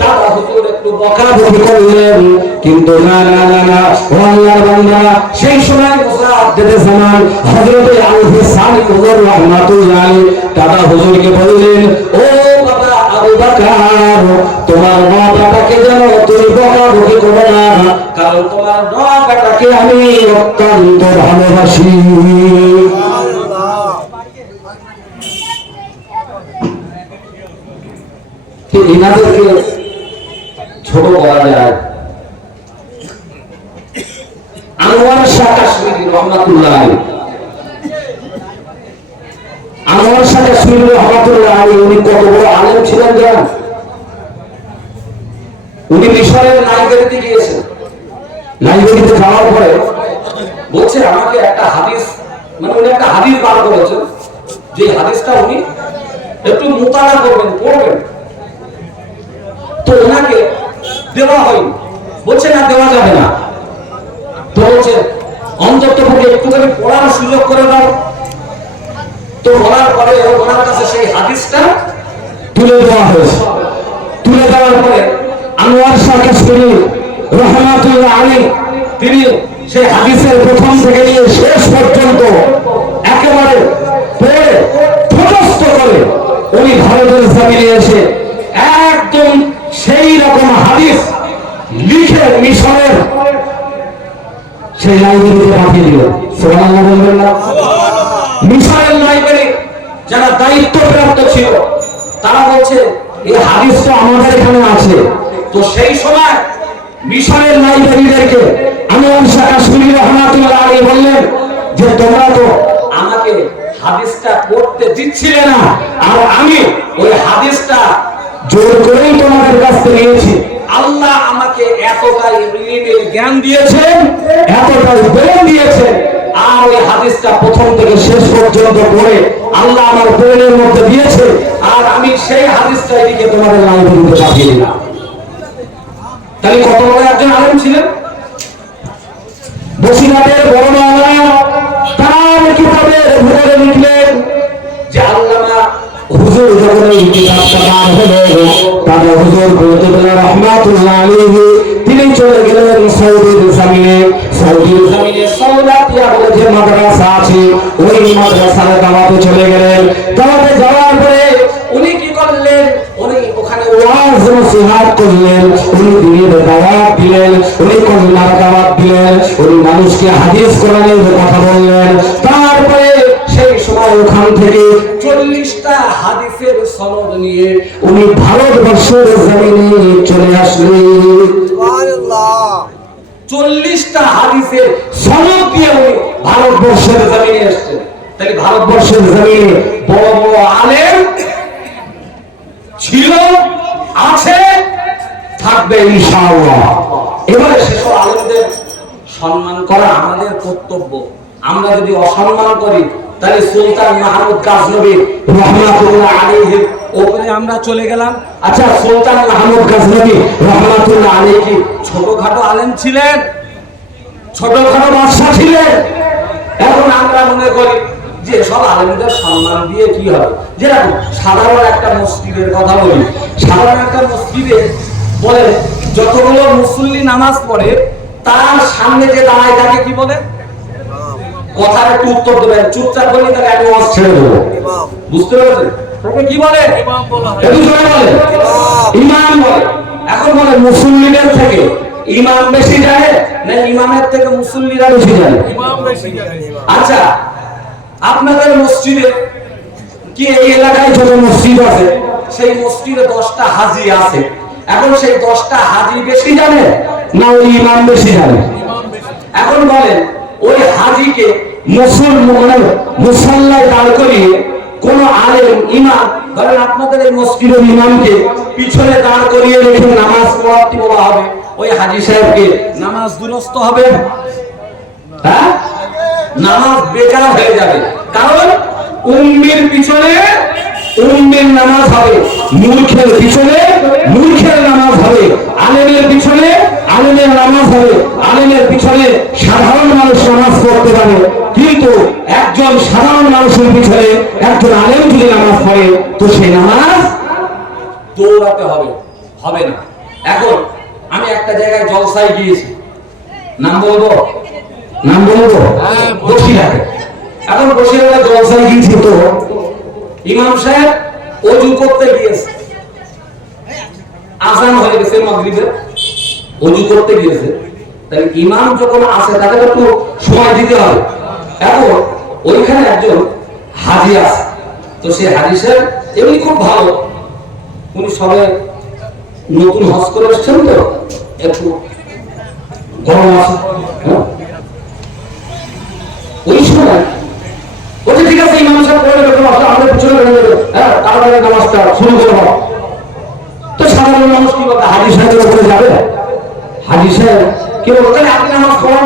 দাদা হুজুর একটু বকাবকি করলেন, কিন্তু না না না না ও আল্লাহর বান্দা, সেই সময় মুজাদ্দেদে জামান হযরত আলফে সানি হুজুর রহমাতুল্লাহ আলাইহি দাদা হুজুরকে বললেন, ও বাবা আবু বকর, তোমার মা বাবাকে যেন তুমি বকাবকি করো না, কারণ তোমার মা বাবাকে আমি অত্যন্ত ভালোবাসি। ইনাদেরকে ছোট করা যায়। আনোয়ার শাহ কাশ্মীরি রহমাতুল্লাহ আলাইহি, আনোয়ার শাহ কাশ্মীরি রহমাতুল্লাহ আলাইহি উনি কত বড় আলেম ছিলেন জানেন? উনি মিশরের লাইব্রেরিতে গিয়েছেন। লাইব্রেরিতে যাওয়ার পরে বলছে আমাকে একটা হাদিস, মানে উনি একটা হাদিস বার করেছেন, যে হাদিসটা উনি একটু মুতালা করবেন, পড়বেন। তো ওনাকে দেওয়া হয়নি, বলছে না দেওয়া যাবে না। তো বলছে অন্তত একটুখানি পড়ার সুযোগ করে দাও। তো বলার পরে ওনার কাছে সেই হাদিসটা তুলে দেওয়া হয়েছে। তুলে দেওয়ার পরে আনোয়ার শাহ কাশ্মীরি রহমাতুল্লাহ আলাইহি তিনি সেই হাদিসের প্রথম থেকে নিয়ে শেষ পর্যন্ত একেবারে পড়ে মুখস্থ করে উনি ভারতের জমিনে এসে একদম সেই রকম হাদিস লিখে মিশরের সেই লাইব্রেরিতে পাঠিয়ে দিল। সুবহানাল্লাহ বলবেন না? মিশরের লাইব্রেরি যারা দায়িত্বপ্রাপ্ত ছিল তারা বলছে এই হাদিস তো আমাদের এখানে আছে। তো সেই সময় মিশরের লাইব্রেরিদেরকে আনোয়ার শাহ কাশ্মীরি রহমাতুল্লাহ আলাইহি বললেন যে তোমরা তো আমাকে হাদিসটা পড়তে দিচ্ছিলে না, আর আমি ওই হাদিসটা জোর করেই তোমাদের কাছ থেকে নিয়েছি। আল্লাহ আমাকে এতটাই ইলমের জ্ঞান দিয়েছেন, এতটাই জ্ঞান দিয়েছেন, আর ওই হাদিসটা প্রথম থেকে শেষ পর্যন্ত পড়ে আল্লাহ আমার ব্রেনের মধ্যে দিয়েছে, আর আমি সেই হাদিসটা এদিকে তোমাদের লাইব্রেরিতে পাঠিয়ে দিলাম। তাহলে কত বড় একজন আলেম ছিলেন। বসিরহাটের বড় আলেম তার কিতাবের ভিতরে লিখলেন যে আল্লামা হুজুর যখন এই কিতাবটা বার হলো, দাদা হুজুর রহমাতুল্লাহ আলাইহি তিনি চলে গেলেন সৌদির জমিনে। সৌদির জমিনে সৌদাতিয়া বলে যে মাদ্রাসা আছে, ওই মাদ্রাসার দাওয়াতে চলে গেলেন। দাওয়াতে যাওয়ার পরে উনি কি করলেন, উনি ওখানে ওয়াজ নসিহত করলেন, উনি দিনের দাওয়াত দিলেন, উনি কল্যাণ দাওয়াত দিলেন, উনি মানুষকে হাদিস কোরআনের কথা বললেন। তারপরে সেই সময় ওখান থেকে 40টা হাদিসের সনদ নিয়ে উনি ভারতবর্ষের জমিনে চলে আসলেন। সুবহানাল্লাহ। 40টা হাদিসের সনদ দিয়ে উনি ভারতবর্ষের জমিনে আসছেন। তাই ভারতবর্ষের জমিনে বড় বড় আলেম ছিল, আছে, থাকবে ইনশাআল্লাহ। এবারে সেসব আলেমদের সম্মান করা আমাদের কর্তব্য। আমরা যদি অসম্মান করি তাহলে সুলতান মাহমুদ গাজনবী রাহমাতুল্লাহ আলাইহি ওখানে আমরা চলে গেলাম। আচ্ছা, সুলতান মাহমুদ গাজনবী রাহমাতুল্লাহ আলাইহি কি ছোটখাটো আলেম ছিলেন? ছোটখাটো বাদশা ছিলেন? এখন আমরা মনে করি যে সব আলেমদের সম্মান দিয়ে কি হবে। যেরকম সাধারণ একটা মসজিদের কথা বলি, সাধারণ একটা মসজিদে বলে যতগুলো মুসল্লি নামাজ পড়ে তার সামনে যে দাঁড়ায় তাকে কি বলে? কথার একটু উত্তর দেবেন, চুপচাপ বলি তাকে আমি ওয়াজ ছেড়ে দেবো। বুঝতে পেরেছেন? তাকে কি বলে? ইমাম বলে। ইমাম বলে। এখন বলে মুসল্লিদের থেকে ইমাম বেশি জানে না ইমামের থেকে মুসল্লিরা বেশি জানে? ইমাম বেশি জানে। আচ্ছা, আপনাদের মসজিদে কি এই এলাকায় যত মসজিদ আছে সেই মসজিদে 10টা হাজি আছে, এখন সেই 10টা হাজি বেশি জানে না ওই ইমাম বেশি জানে? এখন বলেন ওই হাজিকে মুসল্লায় দাঁড় করিয়ে কোন আলেম ইমাম, ধরেন আপনাদের এই মসজিদের ইমামকে পিছনে দাঁড় করিয়ে রেখে নামাজ পড়াতে বলা হবে, ওই হাজি সাহেবকে নামাজ দুরস্ত হবে? হ্যাঁ, নামাজ বেকার হয়ে যাবে। কারণ উম্মির পিছনে উম্মির নামাজ হবে, মূর্খের পিছনে মূর্খের নামাজ হবে, আলেমের পিছনে আলেমের নামাজ হবে, আলেমের পিছনে সাধারণ মানুষ নামাজ পড়তে পারে। কিন্তু একজন সাধারণ মানুষের পিছনে একজন আলেম যদি নামাজ পড়ে তো সেই নামাজ দৌড়াতে হবে, হবে না। এখন আমি একটা জায়গায় জলসায় গিয়েছি, নাম বলবো? নাম বলবো? বসিরহাটে। এখন বসিরহাটে জলসায় গিয়েছি, তো ইমাম সাহেব ওযু করতে গিয়েছে, আযান হয়ে গেছে মাগরিবের, ওযু করতে গিয়েছে। তাই ইমাম যখন আসে তাকে একটু সময় দিতে হবে। এখন ওইখানে একজন হাজি আছে, তো সেই হাজি সাহেব এমনি খুব ভালো, উনি সবে নতুন হজ করে এসেছেন, তো একটু গরম আছে। ওই সময় বলছে ঠিক আছে ইমাম সাহেব পড়ে দেবে, আমাদের পিছনে বেড়ে দেবে, হ্যাঁ তারপরে নামাজটা শুরু করবো। তো সাধারণ মানুষ কি বলতে হাজি সাহেবের উপরে যাবে? হাজি সাহেব কি বলতেন আপনি নামাজ পড়েন?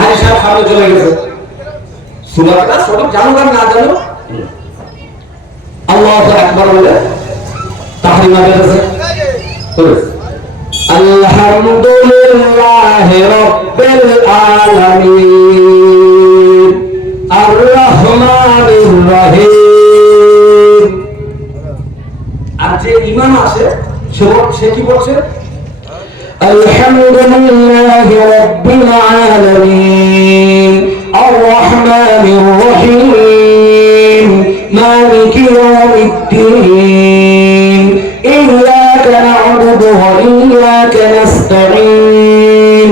হাজি সাহেব সামনে চলে গেছে, সুরাটা সঠিক জানুক আর না জানুক আল্লাহু আকবার বলে তাহরিমা বেরোছে। আলহামদুলিল্লাহি রাব্বিল আলামিন আর রহমানির রহিম। আর যে ইমাম আছে সে কি বলছে? আলহামদুলিল্লাহি রাব্বিল আলামিন আর রহমানির রহিম মালিকি ইয়াউমিদ্দিন ইয়্যাকা না'বুদু ওয়া ইয়্যাকা নাস্তাঈন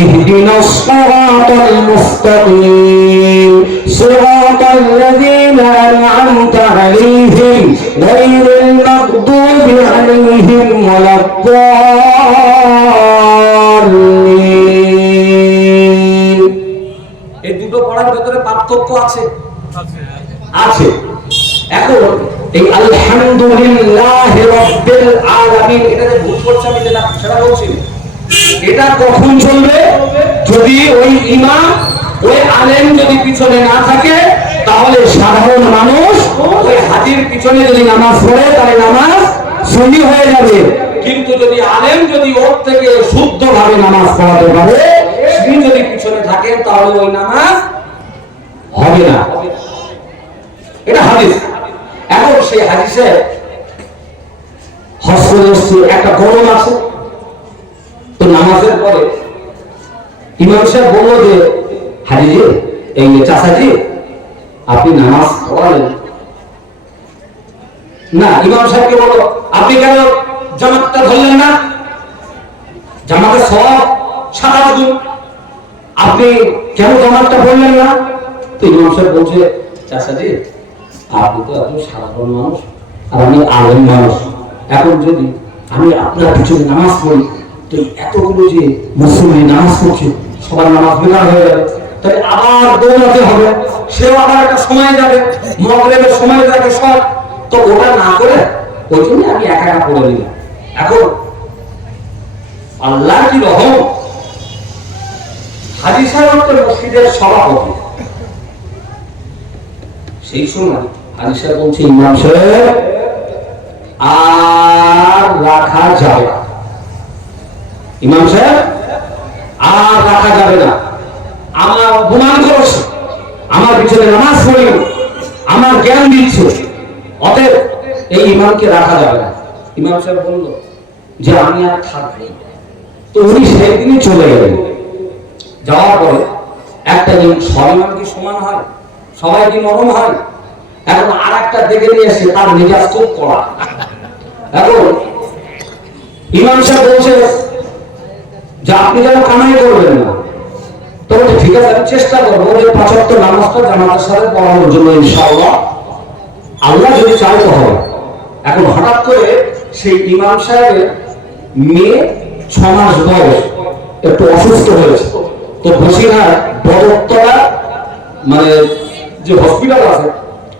ইহদিনাস সিরাতাল মুস্তাকিম সিরাতাল লাযীনা আন'আমতা আলাইহিম গায়রিল মাগদুবি আলাইহিম ওয়ালাদ-দাল্লিন। এই দুটো পড়ার ভিতরে পার্থক্য আছে? আছে। এখন এই আলহামদুলিল্লাহি রাব্বিল আলামিন এটা যে ভুল করছে আমি সেটা বলছি, এটা কখন চলবে? যদি ওই ইমাম ওই আলেম যদি পিছনে না থাকে, তাহলে সাধারণ মানুষ ওই হাজির পিছনে যদি নামাজ পড়ে তাহলে নামাজ সহি হয়ে যাবে। কিন্তু যদি আলেম যদি ওর থেকে শুদ্ধভাবে নামাজ পড়াতে পারে, তিনি যদি পিছনে থাকেন তাহলে ওই নামাজ হবে না। এটা হাদিস। এখন সেই হাদিসে হজ করে এসছে, একটা গরম আছে, তো নামাজের পরে ইমাম সাহেব বললো যে হাজিজি এই চাচাজি আপনি নামাজ পড়ালেন, না, ইমাম সাহেবকে বলো আপনি কেন জামাতটা ধরলেন না? জামাতের সওয়াব 7-8 গুণ, আপনি কেন জামাতটা বললেন না? তো ইমাম সাহেব বলছে, চাচাজি আপনি তো একজন সাধারণ মানুষ আর আমি আলেম মানুষ, এখন যদি আমি আপনার পিছনে নামাজ পড়ি তো এতগুলো যে মুসলিম নামাজ পড়ছে সবার নামাজ বেকার হয়ে যাবে, তাই আবার দৌড়াতে হবে, সেও আবার একটা সময় যাবে, মাগরিবের সময় যাবে সব, তো ওটা না করে ওই জন্য আমি একা একা পড়ে দিলাম। এখন আল্লাহ কি রহম, হাজী সাহেব মসজিদের সভাপতি, সেই সময় হাজী সাহেব বলছে, ইমাম সাহেব আর রাখা যাবে না, ইমাম সাহেব আর রাখা যাবে না, আমার অপমান করছে, আমার পিছনে নামাজ পড়ি, আমার জ্ঞান দিচ্ছে, অতএব এই ইমামকে রাখা যাবে না। ইমাম সাহেব বলল যে আমি আর থাকবো। তো উনি সেই দিনই চলে গেলেন। যাওয়ার পরে একটা জিনিস, সব ইমাম কি সমান হয়? সবাই কি নরম হয়? এখন আর একটা দেখে নিয়ে এসে তার মেজাজ খুব কড়া। এখন ইমাম সাহেব বলছে যে আপনি যেন কামাই করবেন না। তো বলছে ঠিক আছে, আমি চেষ্টা করবো যে 5 ওয়াক্ত নামাজটা জামাতের সাথে পড়ানোর জন্য, ইনশাআল্লাহ আল্লাহ যদি চায় তো হবে। এখন হঠাৎ করে সেই ইমাম সাহেবের মেয়ে 6 মাস বয়স, একটু অসুস্থ হয়েছে, তো বসিরহাট বদরতলা মানে যে হসপিটাল আছে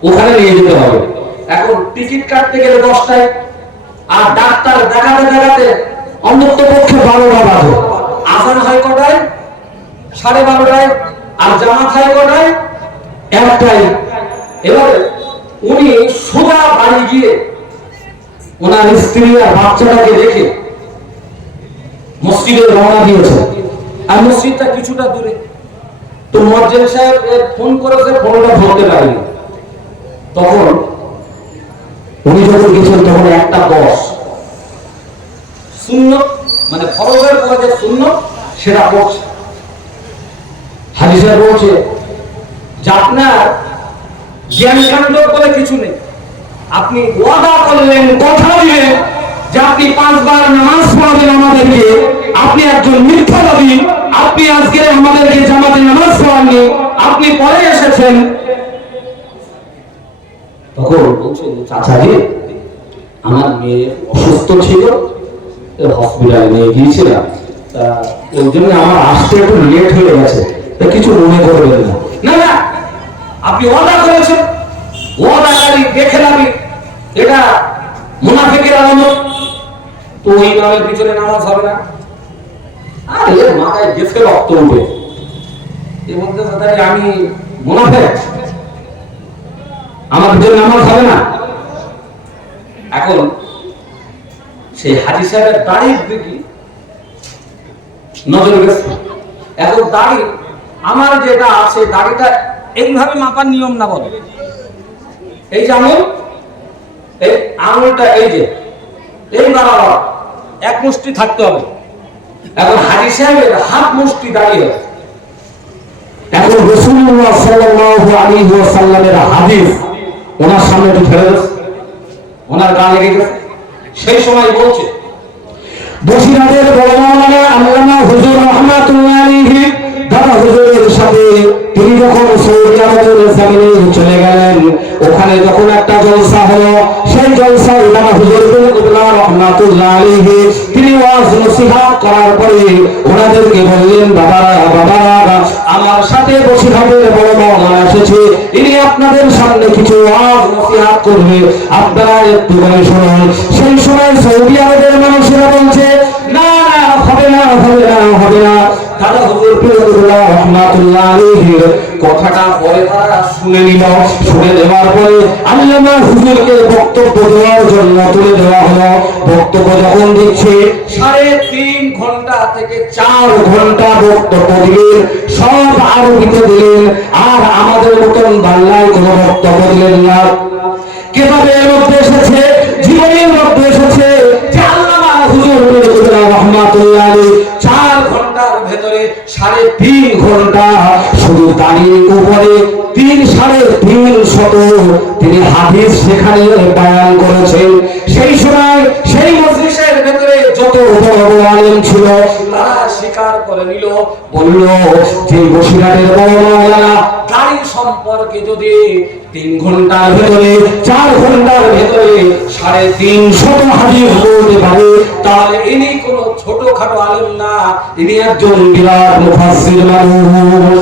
ওখানে নিয়ে যেতে হবে। এখন টিকিট কাটতে গেলে 10টায়, আর ডাক্তার দেখাতে দেখাতে অন্তত পক্ষে 12টা বাজে, আজান হয় কটায়? 12:30টায়, আর জামাত হয় কটায়? 1টায়। এবারে উনি সোজা বাড়ি গিয়ে ওনার স্ত্রী আর বাচ্চাটাকে রেখে মসজিদে রওনা দিয়েছে, আর মসজিদটা কিছুটা দূরে। তো মুয়াজ্জিন সাহেব ফোন করেছে, ফোনটা ধরতে পারেনি। তখন উনি যখন গেছেন তখন 1:10, সুন্নত মানে ফরজের পরে যে সুন্নত সেটা পড়ছে। হাজী সাহেব বলছে যে আপনার জ্ঞান কাণ্ড বলে কিছু নেই, আপনি ওয়াদা করলেন, কথা দিলেন যে আপনি 5 বার নামাজ পড়াবেন আমাদেরকে, আপনি একজন মিথ্যাবাদী, আপনি আজকে আমাদেরকে জামাতে নামাজ পড়াননি, আপনি পরে এসেছেন। তখন বলছে চাচাজি আমার মেয়ে অসুস্থ ছিল, হসপিটালে নিয়ে গিয়েছিলাম, তা ওই জন্য আমার আসতে একটু লেট হয়ে গেছে, কিছু মনে করবেন না। না না, আপনি ওয়াদা করেছেন, ওয়াদাকারী দেখেলামি, এটা মুনাফিকের আলামত, তো ওই নামের পিছনে নামাজ হবে না। আর এর মাথায় গেছে রক্ত উঠে, এ বলতেছে তাই আমি মুনাফিক, আমার পিছনে নামাজ হবে না। এখন সেই হাজী সাহেবের দাড়ির দিকে নজর গেছে। এখন দাড়ি আমার যেটা আছে, দাড়িটা এইভাবে মাপার নিয়ম না, বলে এই যে আঙুল, এই আঙুলটা এই যে এই বরাবর 1 মুষ্টি থাকতে হবে। এখন হাজী সাহেবের হাত মুষ্টি দাঁড়িয়ে। এখন রাসূলুল্লাহ সাল্লাল্লাহু আলাইহি ওয়াসাল্লামের হাদিস ওনার সামনে একটু ফেলে দিয়েছে, ওনার গা লেগে গেছে। সেই সময় বলছে বসিরহাটের বড় মাওলানা আল্লামা হুজুর রাহমাতুল্লাহ আলাইহি দাদা হুজুরের সাথে তিনি যখন সৌদি আরবের জমিনে চলে গেলেন, ওখানে যখন একটা জলসা হলো, সেই জলসায় দাদা হুজুর রাহমাতুল্লাহ আলাইহি তিনি ওয়াজ নসিহত করার পরে ওনাদেরকে বললেন, বাবারা আমার সাথে বসিরহাটের বড় মাওলানা এসেছে, ইনি আপনাদের সামনে কিছু ওয়াজ নসিহত করবে, আপনারা একটু করে শুনুন। সেই সময় সৌদি আরবের মানুষেরা বলছে না না, হবে না হবে না হবে না। দাদা হুজুর রাহমাতুল্লাহ আলাইহি কথাটা পরে তারা শুনে নিল। শুনে দেওয়ার পরে আল্লামা হুজুরকে বক্তব্য দেওয়ার জন্য তুলে দেওয়া হলো। বক্তব্য যখন দিচ্ছে 3.5 ঘন্টা থেকে 4 ঘন্টা বক্তব্য দিলেন, সব আরবিতে দিলেন, আর আমাদের মতন বাংলায় কোনো বক্তব্য দিলেন না। কিতাবের মধ্যে এসেছে, জীবনের মধ্যে এসেছে যে আল্লামা হুজুর রাহমাতুল্লাহ আলাইহি 4 ঘন্টার ভেতরে 3.5 ঘন্টা শুধু দাঁড়িয়ে উপরে 3 350 তিনি হাদিস সেখানে বয়ান করেছেন। সেই সময় সেই মজলিসের ভেতরে যত বড় বড় আলেম ছিল তারা স্বীকার করে নিল, বলল যে বসিরহাটের বড় মাওলানা গাড়ির সম্পর্কে যদি 3 ঘন্টার ভেতরে 4 ঘন্টার ভেতরে 350 হাদিস বলতে পারে, তাহলে ইনি কোনো ছোটখাটো আলেম না, ইনি একজন বিরাট মুফাসসির মানুষ।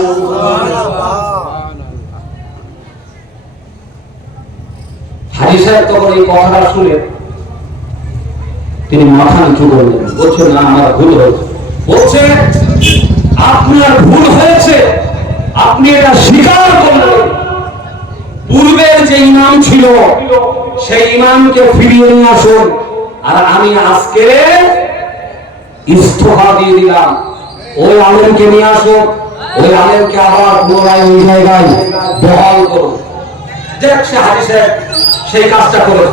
হাজী সাহেব তখন এই কথাটা শুনে তিনি মাথা নিচু করলেন, বলছেন না আমার ভুল হয়েছে। বলছে আপনার ভুল হয়েছে, আপনি এটা স্বীকার করলেন। পূর্বের যে ইমাম ছিল সেই ইমামকে ফিরিয়ে নিয়ে আসুন, আর আমি আজকে ইস্তফা দিয়ে দিলাম, ওই আলেমকে নিয়ে আসুন, ওই আলেমকে আবার পুনরায় ওই জায়গায় বহাল করুন। দেখ সে হাজী সাহেব সেই কাজটা করে।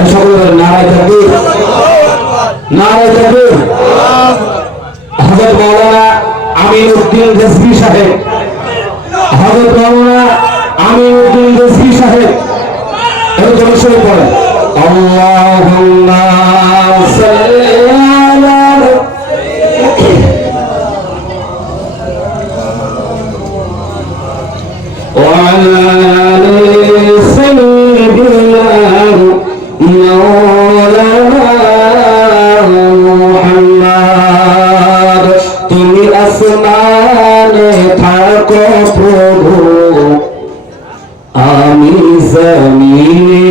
এখন নারায়ে তাকবীর, নারায়ে তাকবীর। হযরত মাওলানা আমিনউদ্দিন রিজভী সাহেব, হযরত মাওলানা আমিনউদ্দিন রিজভী সাহেব এই জলসায় পড়েন আল্লাহুম্মা সাল্লি আলা وعلى آل سيدنا مولانا محمد তুমি আসমানে থাকো প্রভু, আমি জমিনে,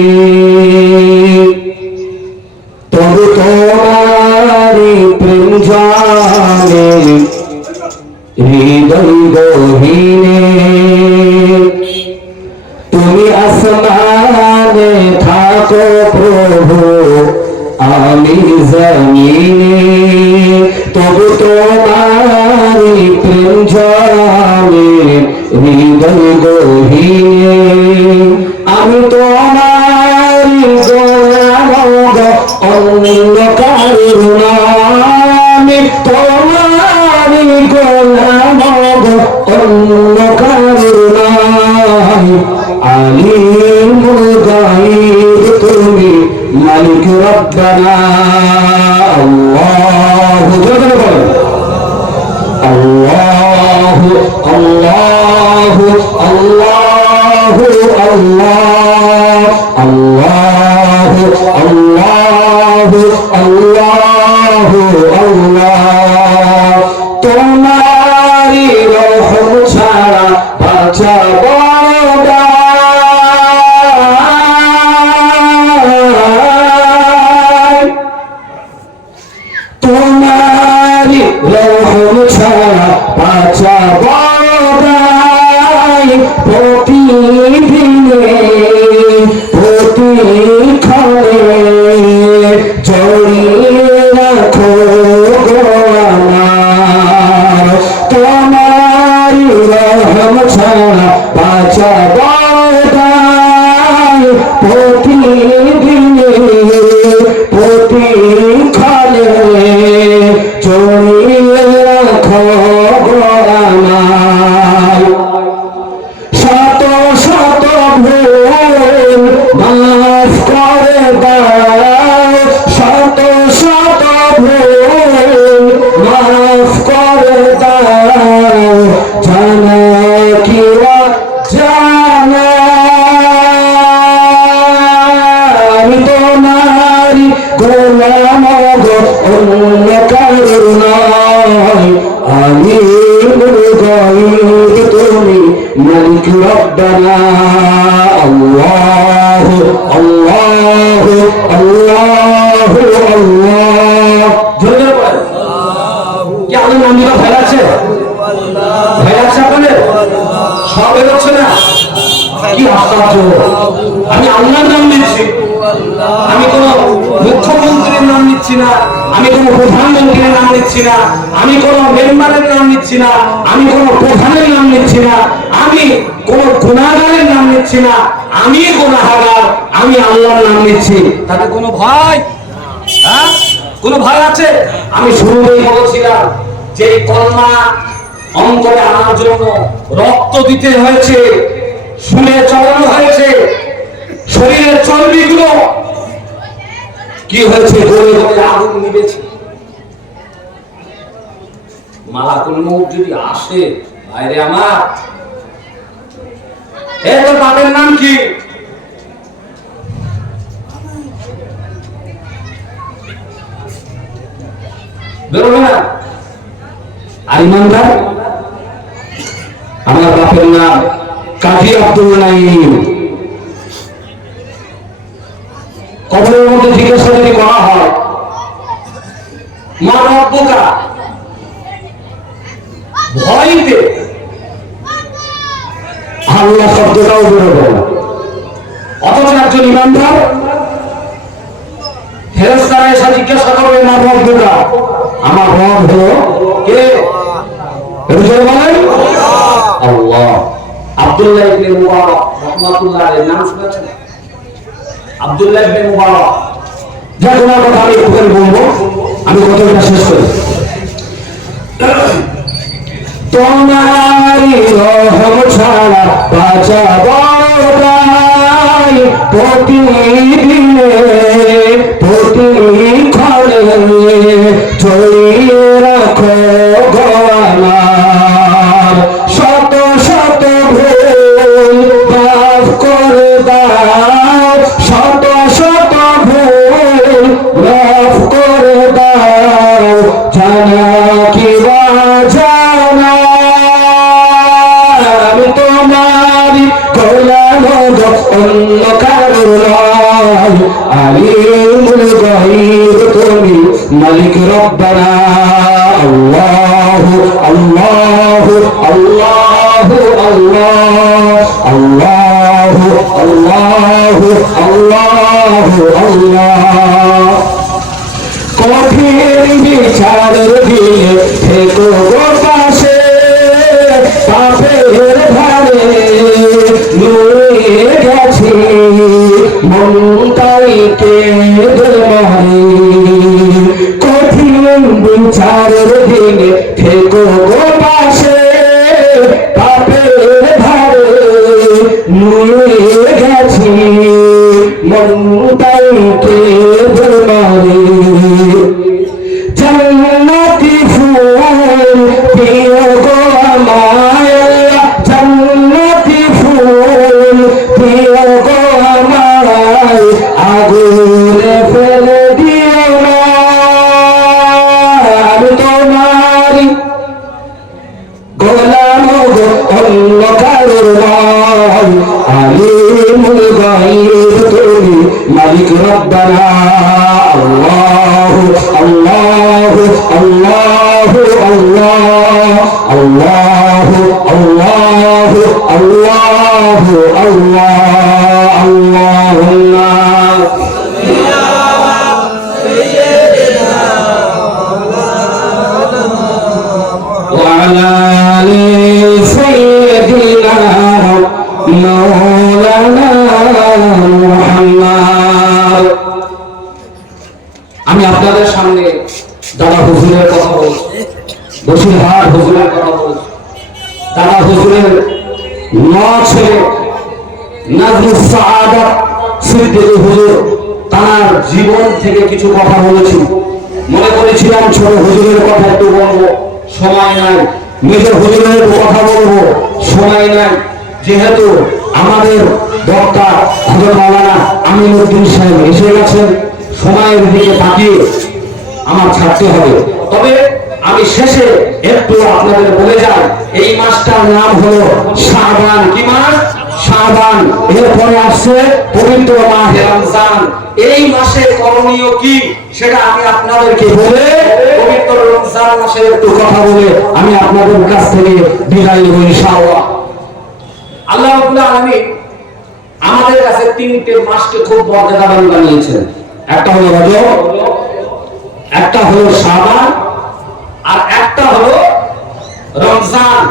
তবু তোমারি প্রেম জানে হৃদয় গহীনে। তুমি আসমানে থাকো প্রভু, আমি জমিনে, তবু তোমারি প্রেম জানে হৃদয় গহীনে। আমি তোমারি গোলাম গো, অন্য কারো না, আমি তোমারি গোলাম গো, অন্য কারো না। আলিমুল গায়ব তুমি, মালিক রব্বানা। আল্লাহু জোরে বলেন আল্লাহু আল্লাহু আল্লাহু আল্লাহ আল্লাহু আল্লাহু আল্লাহু আল্লাহ। তোমারি রহম ছাড়া বাঁচা বড় দায়, তোমারি রহম ছাড়া বাঁচা বড় দায়। প্রতিদিনে প্রতিক্ষণে জড়িয়ে রাখো গো আমার, তোমারি রহম ছাড়া বাঁচা বড় দায়। প্রতিদিনে প্রতিক্ষণে জড়িয়ে রাখো গো আমার। শত শত ভুল মাফ করে দাও, শত শত ভুল মাফ করে দাও। জানা কি জানা আমি তোমারি গোলাম গো, অন্য কারো নয়। আলিমুল গায়ব তুমি, মালিক রব্বানা। আল্লাহু আল্লাহু আল্লাহু আল্লাহ। জোরে বলেন কি আল্লাহর নাম নিয়ে ভয় আছে? ভয় আছে আপনাদের? সব বেরোচ্ছে না? কি আশ্চর্য! আমি আল্লাহর নাম নিচ্ছি, আমি কোন মুখ্যমন্ত্রীর নাম নিচ্ছি না, আমি কোন প্রধানমন্ত্রীর নাম নিচ্ছি না, আমি কোন মেম্বারের নাম নিচ্ছি না, আমি কোন প্রধানের নাম নিচ্ছি না, আমি কোন গুনাহগারের নাম নিচ্ছি না, আমি গুনাহগার, আমি আল্লাহর নাম নিচ্ছি। তাতে কোনো ভয়? হ্যাঁ, কোন ভয় আছে? আমি শুরুতেই বলেছিলাম যে এই কলমা অন্তরে আনার জন্য রক্ত দিতে হয়েছে, শুনে চলানো হয়েছে, শরীরের চর্বিগুলো কি হয়েছে গলে গলে আগুন নিবেছে। মালাকুল মউত যদি আসে, ভাইরে আমার, এর বাপের নাম কি? বেরোবে না। আর ইমানদার, আমার বাপের নাম কাজী আব্দুল নাঈম। কবরের মধ্যে জিজ্ঞাসা যদি করা হয় মা রব্বুকা, ভয়তে আল্লাহ শব্দটাও বেরোবে না। অথচ একজন ইমানদার ফেরেশতারা এসে জিজ্ঞাসা করবে মা রব্বুকা, আমার রব হলো কে? বলেন আল্লাহ। আব্দুল্লাহ ইবনে মুবারক রাহমাতুল্লাহ আলাইহি নাম শুনেছেন? আব্দুল্লাহ ইবনে মুবারক, যা তোমার কথা আমি একটু করে বলবো, আমি কথাটা শেষ করি। তোমারি রহম ছাড়া বাঁচাবো নাই, প্রতিদিনে প্রতিক্ষণে ছড়িয়ে রাখো গো আমার, শত শত ভুল মাফ করে দাও, শত শত ভুল মাফ করে দাও, জানা কি বা জানা আমি তোমারি গোলাম গো, অন্য কারোর নয়। আলিমুল গায়ব তুমি মালিক রব্বানা। আল্লাহু আল্লাহু আল্লাহু আল্লাহ, আল্লাহু আল্লাহু আল্লাহু আল্লাহ। কঠিন বিচারের দিনে থেকো গো পাশে, পাপের ভারে নুয়ে গেছি মনটাইকে মারি। কঠিন বিচারের দিনে থেকো গো পাশে, পাপের ভারে নুয়ে গেছি মনটাইকে মারি। জান্নাতি ফুল প্রিয় গো আমায়, জান্নাতি ফুল প্রিয় গো আমায়, আগুনে ফেলে দিও না। আমি তোমারি গোলাম গো, অন্য কারোর নয়। আলিমুল গায়ব তুমি মালিক রব্বানা। আল্লাহু আল্লাহু আল্লাহু আল্লাহ, আল্লাহু আল্লাহু আল্লাহু আল্লাহ। আল্লাহুম্মা ওয়া আলা আলি সাইয়্যিদিনা মাওলানা মুহাম্মদ। আমি আপনাদের সামনে দাদা হুজুরের কথা বলছি, বসিরহাট হুজুরের কথা বলছি। দাদা হুজুরের 9 ছেলে নাজমুস সাআদাত সিদ্দিকী হুজুর, তার জীবন থেকে কিছু কথা বলেছি। মনে করেছিলাম ছোট হুজুরের কথা একটু বলবো, সময় নাই। নিজের হুজুরের কথা বলবো, সময় নাই। যেহেতু আমাদের বক্তা হযরত মাওলানা আমিনউদ্দিন সাহেব এসে গেছেন, সময়ের দিকে তাকিয়ে আমার ছাড়তে হবে। তবে আমি শেষে একটু আপনাদের বলে যাই, এই মাসটার নাম হলো শাবান। কি মাস? শাবান। এরপরে আসছে পবিত্র মাহে রমজান। এই মাসে করণীয় কি সেটা আমি আপনাদেরকে বলে পবিত্র রমজান মাসে একটু কথা বলে আমি আপনাদের কাছ থেকে বিদায় নেব ইনশাআল্লাহ। আল্লাহ রাব্বুল আলামিন আমাদের কাছে 3টে মাসকে খুব মর্যাদাবান বানিয়েছেন। একটা হলো রজব, একটা হলো শাবান, আর একটা হলো রমজান।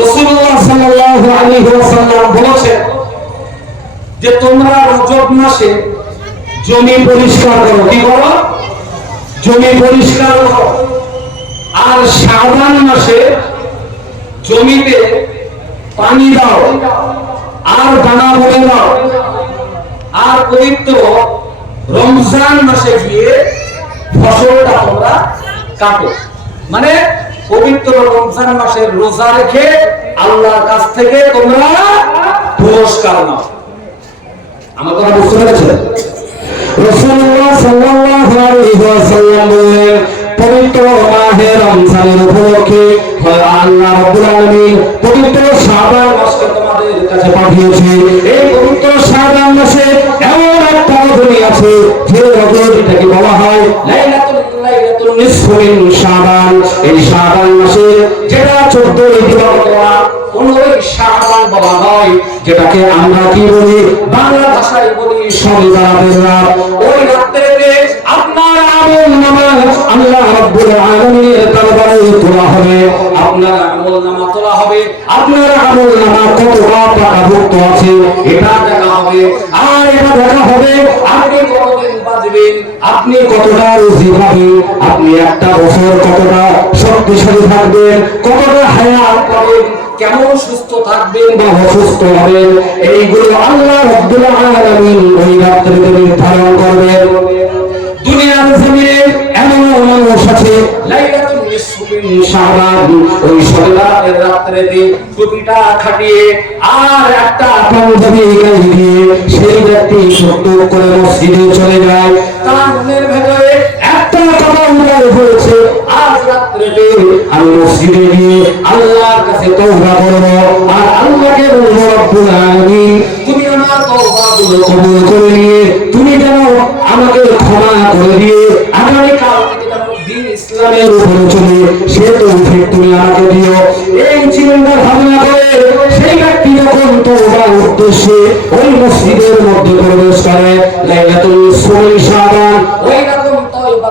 রাসূলুল্লাহ সাল্লাল্লাহু আলাইহি ওয়াসাল্লাম বলেছেন যে তোমরা রজব মাসে জমি পরিষ্কার করো। কি করো? জমি পরিষ্কার করো। আর শাবান মাসে জমিতে পানি দাও আর দানা বলে দাও। আর পবিত্র রমজান মাসে গিয়ে ফসলটা তোমরা কাটো। মানে পবিত্র রমজান মাসে রোজা রেখে আল্লাহর কাছ থেকে তোমরা পুরস্কার নাও। আমার কথা বুঝতে পেরেছেন? রাসূলুল্লাহ সাল্লাল্লাহু আলাইহি ওয়াসাল্লাম বলেন, পবিত্র মাহে রমজানের উপলক্ষে আল্লাহ রাব্বুল আলামিন পবিত্র শাবান মাসকে তোমাদের কাছে পাঠিয়েছে। এই পবিত্র শাবান মাসে এমন একটা রজনী আছে যে রজনীটাকে বলা হয় লাইলাতুল নিসফি মিন শাবান। এই শাবান মাসে যেটা 14 দিবাগত 15 শাবান বলা হয়, যেটাকে আমরা কি বলি বাংলা ভাষায় বলি শবে রাত। ওই রাতে আপনার আমল নামা আল্লাহ রাব্বুল আলামিনের দরবারে তোলা হবে। আপনার আমল নামা তোলা হবে। আপনার আমল নামা কত টাকাভুক্ত আছে এটা দেখা হবে। আর এটা দেখা হবে আপনি কতদিন বাঁচবেন, আপনি কতটা রুজি পাবেন, আপনি একটা বছর কতটা শক্তিশালী থাকবেন, কতটা হায়াত পাবেন, কেমন সুস্থ থাকবেন বা অসুস্থ হবেন, এইগুলো আল্লাহ রাব্বুল আলামিন ওই রাত্রিতে নির্ধারণ করবেন। দুনিয়ার জমিনে এমন মানুষ আছে লাইলাতুল নিসফি মিন শাবান, ওই শবে রাত্রিতে টুপিটা খাটিয়ে আর একটা পাঞ্জাবি গায়ে দিয়ে সেই ব্যক্তি সত্য করে মসজিদে চলে যায়। তার মনের ভেতরে একটা কথা উদয় হয়েছে, আজ রাত্রিতে আমি মসজিদে গিয়ে আল্লাহর কাছে তওবা করব আর আল্লাহকে বলবো রব্বুল আলামিন তুমি আমার তওবাগুলো কবুল করে নিয়ে তুমি যেন আমাকে ক্ষমা করে দিয়ে আগামী কাল থেকে যেন দ্বীন ইসলামের উপরে চলে সে তৌফিক তুমি আমাকে দিও। এই চিন্তা ভাবনা করে সেই ব্যক্তি যখন তওবার উদ্দেশ্যে ওই মসজিদের মধ্যে প্রবেশ করে লাইলাতুল নিসফি মিন শাবান, ওই রকম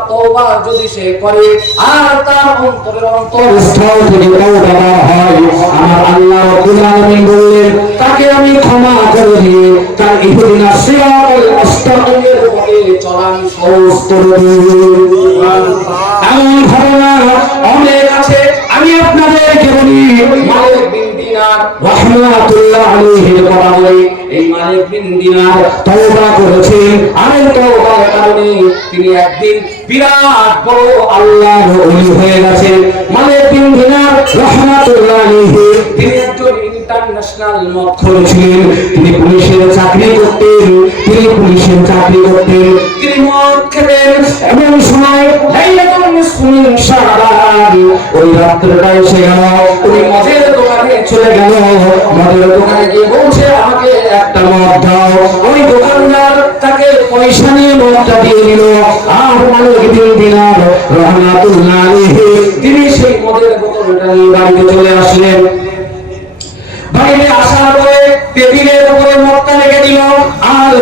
তওবা যদি সে করে আর তার অন্তরের অন্তরস্থল থেকে তওবা হয়, আমার আল্লাহ রাব্বুল আলামিন বললেন তাকে আমি ক্ষমা করে দিয়ে তার ইহদিনাস সিরাতাল মুস্তাকিমের উপরে চলার সহজ করে দেব। এমন ঘটনা অনেক আছে। আমি আপনাদেরকে বলি মালিক বিন দিনার রাহমাতুল্লাহ আলাইহির কথা বলি। এই মালিক বিন দিনার তওবা করেছেন আর এই তওবার কারণে তিনি একদিন বিরাট বড় আল্লাহর ওলি হয়ে গেছেন। মালিক বিন দিনার রাহমাতুল্লাহ আলাইহি তিনি একজন ইন্টারন্যাশনাল মদ করেছিলেন। তিনি পুলিশের চাকরি করতেন। তিনি মদ খেতেন। এমন সময় লাইলাতুল নিসফি মিন শাবান ওই রাত্রিটা এসে গেল। উনি মদের দোকানে চলে গেল। মদের দোকানে গিয়ে বলছে আমাকে একটা মদ দাও। ওই দোকানদার তাকে পয়সা নিয়ে মদটা দিয়ে দিল। আর মালিক বিন দিনার রাহমাতুল্লাহ আলাইহি তিনি সেই মদের বোতলটা নিয়ে বাড়িতে চলে আসলেন। বাইরে আসার পরে টেবিলের উপরে মদটা রেখে দিল আর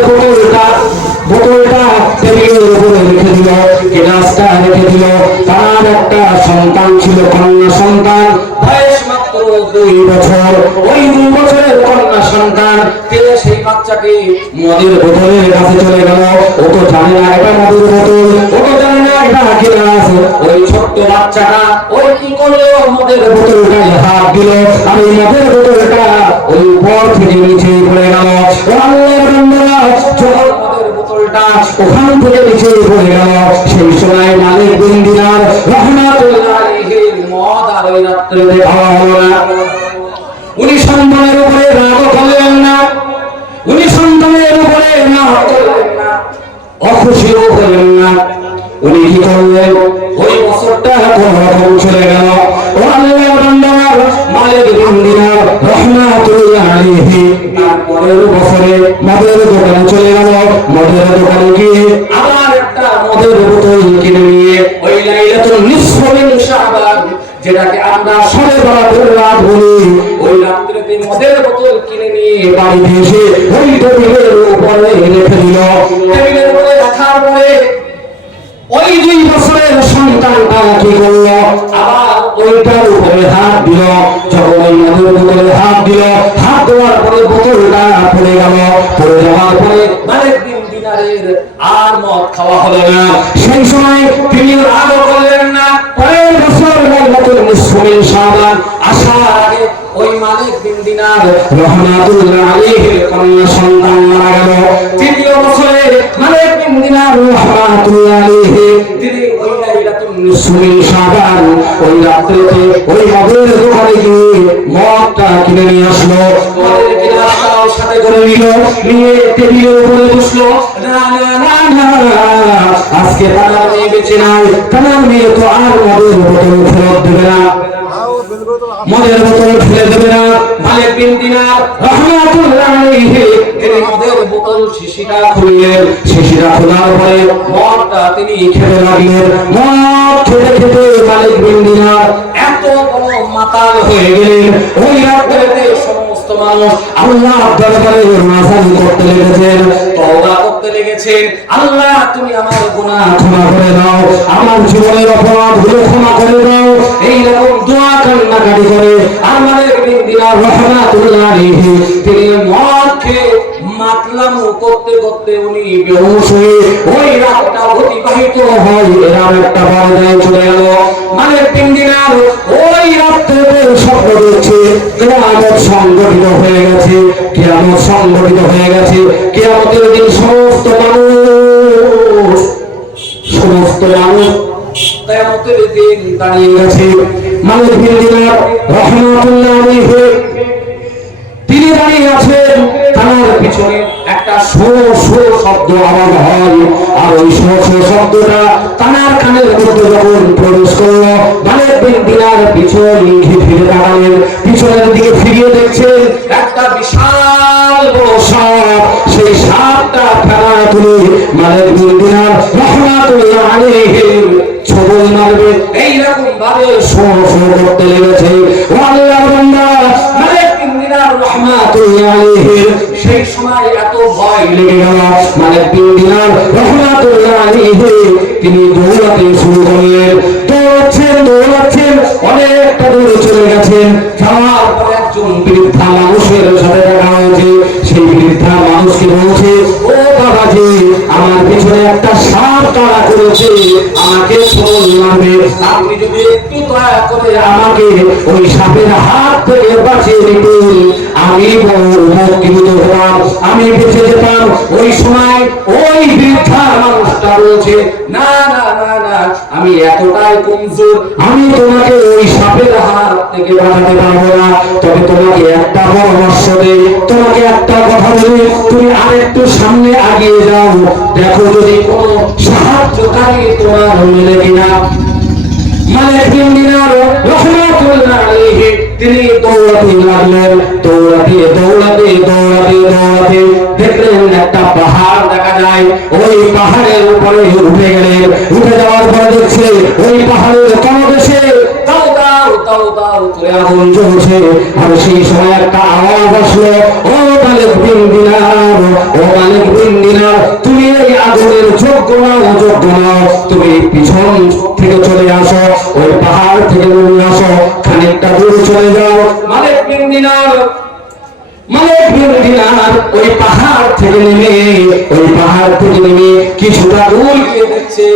বোতলটা টেবিলের উপরে রেখে দিল, গ্লাসটা রেখে দিল। তার একটা সন্তান ছিল, কন্যা সন্তান, বয়স মাত্র 2 বছর। ওই 2 বছরের কন্যা সন্তান তিনি সেই বাচ্চাকে মদের বোতলের কাছে চলে গেল। ও তো জানে না এটা মদের বোতল, ও তো জানে না এটা গ্লাস। ওই ছোট্ট বাচ্চাটা ওই কি করলো, মদের বোতলটায় হাত দিল আর ওই মদের বোতলটা ওই উপর থেকে নিচে পড়ে গেল। ও আল্লাহর বান্দারা, যখন মদের বোতলটা ওখান থেকে নিচে পড়ে গেল সেই সময় মালিক বিন দিনার রাহমাতুল্লাহ আলাইহির মদ আর ওই রাত্রিতে খাওয়া হলো না। উনি সন্তানের উপরে রাগ করলেন না, উনি সন্তানের উপরে রাগ করলেন না, অখুশিও হলেন না। উনি কি করলেন, ওই বছরটা কোন রকম চলে গেল। ও আল্লাহর বান্দারা, মালিক বিন দিনার রাহমাতুল্লাহ আলাইহি তারপরের বছরে মদের দোকানে চলে গেল। মদের দোকানে গিয়ে আবার একটা মদের বোতল কিনে নিয়ে ওই লাইলাতুল নিসফি মিন শাবান যেটাকে আমরা শবে বরাতের রাত বলি, ওই রাত্রিতে মদের বোতল কিনে নিয়ে বাড়িতে এসে ওই টেবিলের উপরে রেখে দিল। টেবিলের উপরে রাখার পরে ওই 2 বছরের সন্তানটা কি করলো, আবার ওইটার উপরে হাত দিল। যখন ওই মদের বোতলে হাত দিল, হাত দেওয়ার পরে বোতলটা পড়ে গেল। পড়ে যাওয়ার পরে মালিক বিন দিনারের আর মদ খাওয়া হলো না। সেই সময় তিনি রাগও করলেন না। পরের বছর লাইলাতুল নিসফিল শাবান আসার আগে ওই মালিক বিন দিনার রাহমাতুল্লাহ আলাইহির কন্যা সন্তান মারা গেল। তৃতীয় বছরে মালিক বিন দিনার রাহমাতুল্লাহ আলাইহি তিনি ওই লাইলাতুল নিসফিল শাবান ওই রাত্রিতে ওই মদের দোকানে গিয়ে মদটা কিনে নিয়ে আসলো। মদের গ্লাসটাও সাথে করে নিল, নিয়ে টেবিলের উপরে বসলো। না না না না, আজকে তার মেয়ে বেঁচে নাই, তার মেয়ে তো আর মদের বোতল ফেরত দেবে না, মদের বোতল ফেলে দেবে না। মালিক বিন দিনার রাহমাতুল্লাহ আলাইহি তিনি মদের বোতল শিশিটা খুললেন। শিশিটা খোলার পরে মদটা তিনি খেতে লাগলেন। মদ খেতে খেতে মালিক বিন দিনার এত বড় মাতাল হয়ে গেলেন। ওই রাত্রিতে সমস্ত মানুষ আল্লাহর দরবারে নাজারি করতে লেগেছেন, তওবা করতে লেগেছেন। আল্লাহ তুমি আমার গুনাহ ক্ষমা করে দাও, আমার জীবনের অপরাধগুলো ক্ষমা করে দাও, এই রকম দোয়া কান্নাকাটি করে আর মালিক বিন দিনার রাহমাতুল্লাহ আলাইহি তিনি মদ খেয়ে মাতলাম করতে করতে উনি বেহুশ হয়ে ওই রাতটা অতিবাহিত হয়। এরাম একটা বাড়িতে চলে গেল। মালিক বিন দিনার ওই রাত্রিতে স্বপ্ন দেখছে কিয়ামত সংগঠিত হয়ে গেছে, কিয়ামত সংগঠিত হয়ে গেছে। কিয়ামতের দিন সমস্ত মানুষ কিয়ামতের দিন দাঁড়িয়ে গেছে। মালিক বিন দিনার রাহমাতুল্লাহ আলাইহি তিনি দাঁড়িয়ে আছেন। তার পিছনে একটা শো শো শব্দ আওয়াজ হয়, আর ওই শো শো শব্দটা তার কানের মধ্যে যখন প্রবেশ করলো, মালিক বিন দিনার পিছন ফিরে দাঁড়ালেন। পিছনের দিকে ফিরিয়ে দেখছেন একটা বিশাল বড় সাপ। সেই সাপটা ফেলা তুলে মালিক বিন দিনার রাহমাতুল্লাহ আলাইহি ছবল মারবে এইরকম ভাবে শো শো করতে লেগেছে। ও আল্লাহর বান্দা, মালিক বিন দিনার রাহমাতুল্লাহ আলাইহি সেই সময় এত ভয় লেগে গেল। মালিক বিন দিনার রাহমাতুল্লাহ আলাইহি তিনি দৌড়াতে শুরু করলেন। দৌড়াচ্ছেন অনেকটা দূরে চলে গেছেন। যাওয়ার পর একজন বৃদ্ধা মানুষের সাথে দেখা হয়েছে। সেই বৃদ্ধা মানুষকে বলছে, ও বাবাজি, আমার পিছনে একটা সাপ তাড়া করেছে, আমাকে ছবল মারবে, আপনি যদি একটু দয়া করে আমাকে ওই সাপের হাত থেকে বাঁচিয়ে দিতেন, আমি উপকৃত হতাম, আমি বেঁচে যেতাম। ওই সময় ওই বৃদ্ধা মানুষটা বলছে, না না না না, আমি এতটাই কমজোর, আমি তোমাকে ওই সাপের হাত থেকে বাঁচাতে পারবো না। তবে তোমাকে একটা পরামর্শ দেই, তোমাকে একটা কথা বলি, তুমি আরেকটু সামনে আগিয়ে যাও, দেখো যদি কোনো সাহায্যকারী তোমার মেলে কিনা। মালিক বিন দিনার রাহমাতুল্লাহ আলাইহি তিনি দৌড়াতে লাগলেন। দৌড়াতে দেখলেন একটা পাহাড় দেখা যায়। ওই পাহাড়ের উপরে উঠে গেলেন। উঠে যাওয়ার পরে দেখছে ওই পাহাড়ের তলদেশে দাও দাও দাও দাও করে আগুন জ্বলছে। আর সেই সময় একটা আওয়াজ আসলো, ও মালিক বিন দিনার, ও মালিক বিন দিনার, তুমি এই আগুনের যোগ্য নাও, তুমি পিছন থেকে চলে আসো, ওই পাহাড় থেকে নেমে আসো, খানিকটা দূর চলে যাও। মালিক বিন দিনার ওই পাহাড় থেকে নেমে কিছুটা দূর গিয়ে দেখছে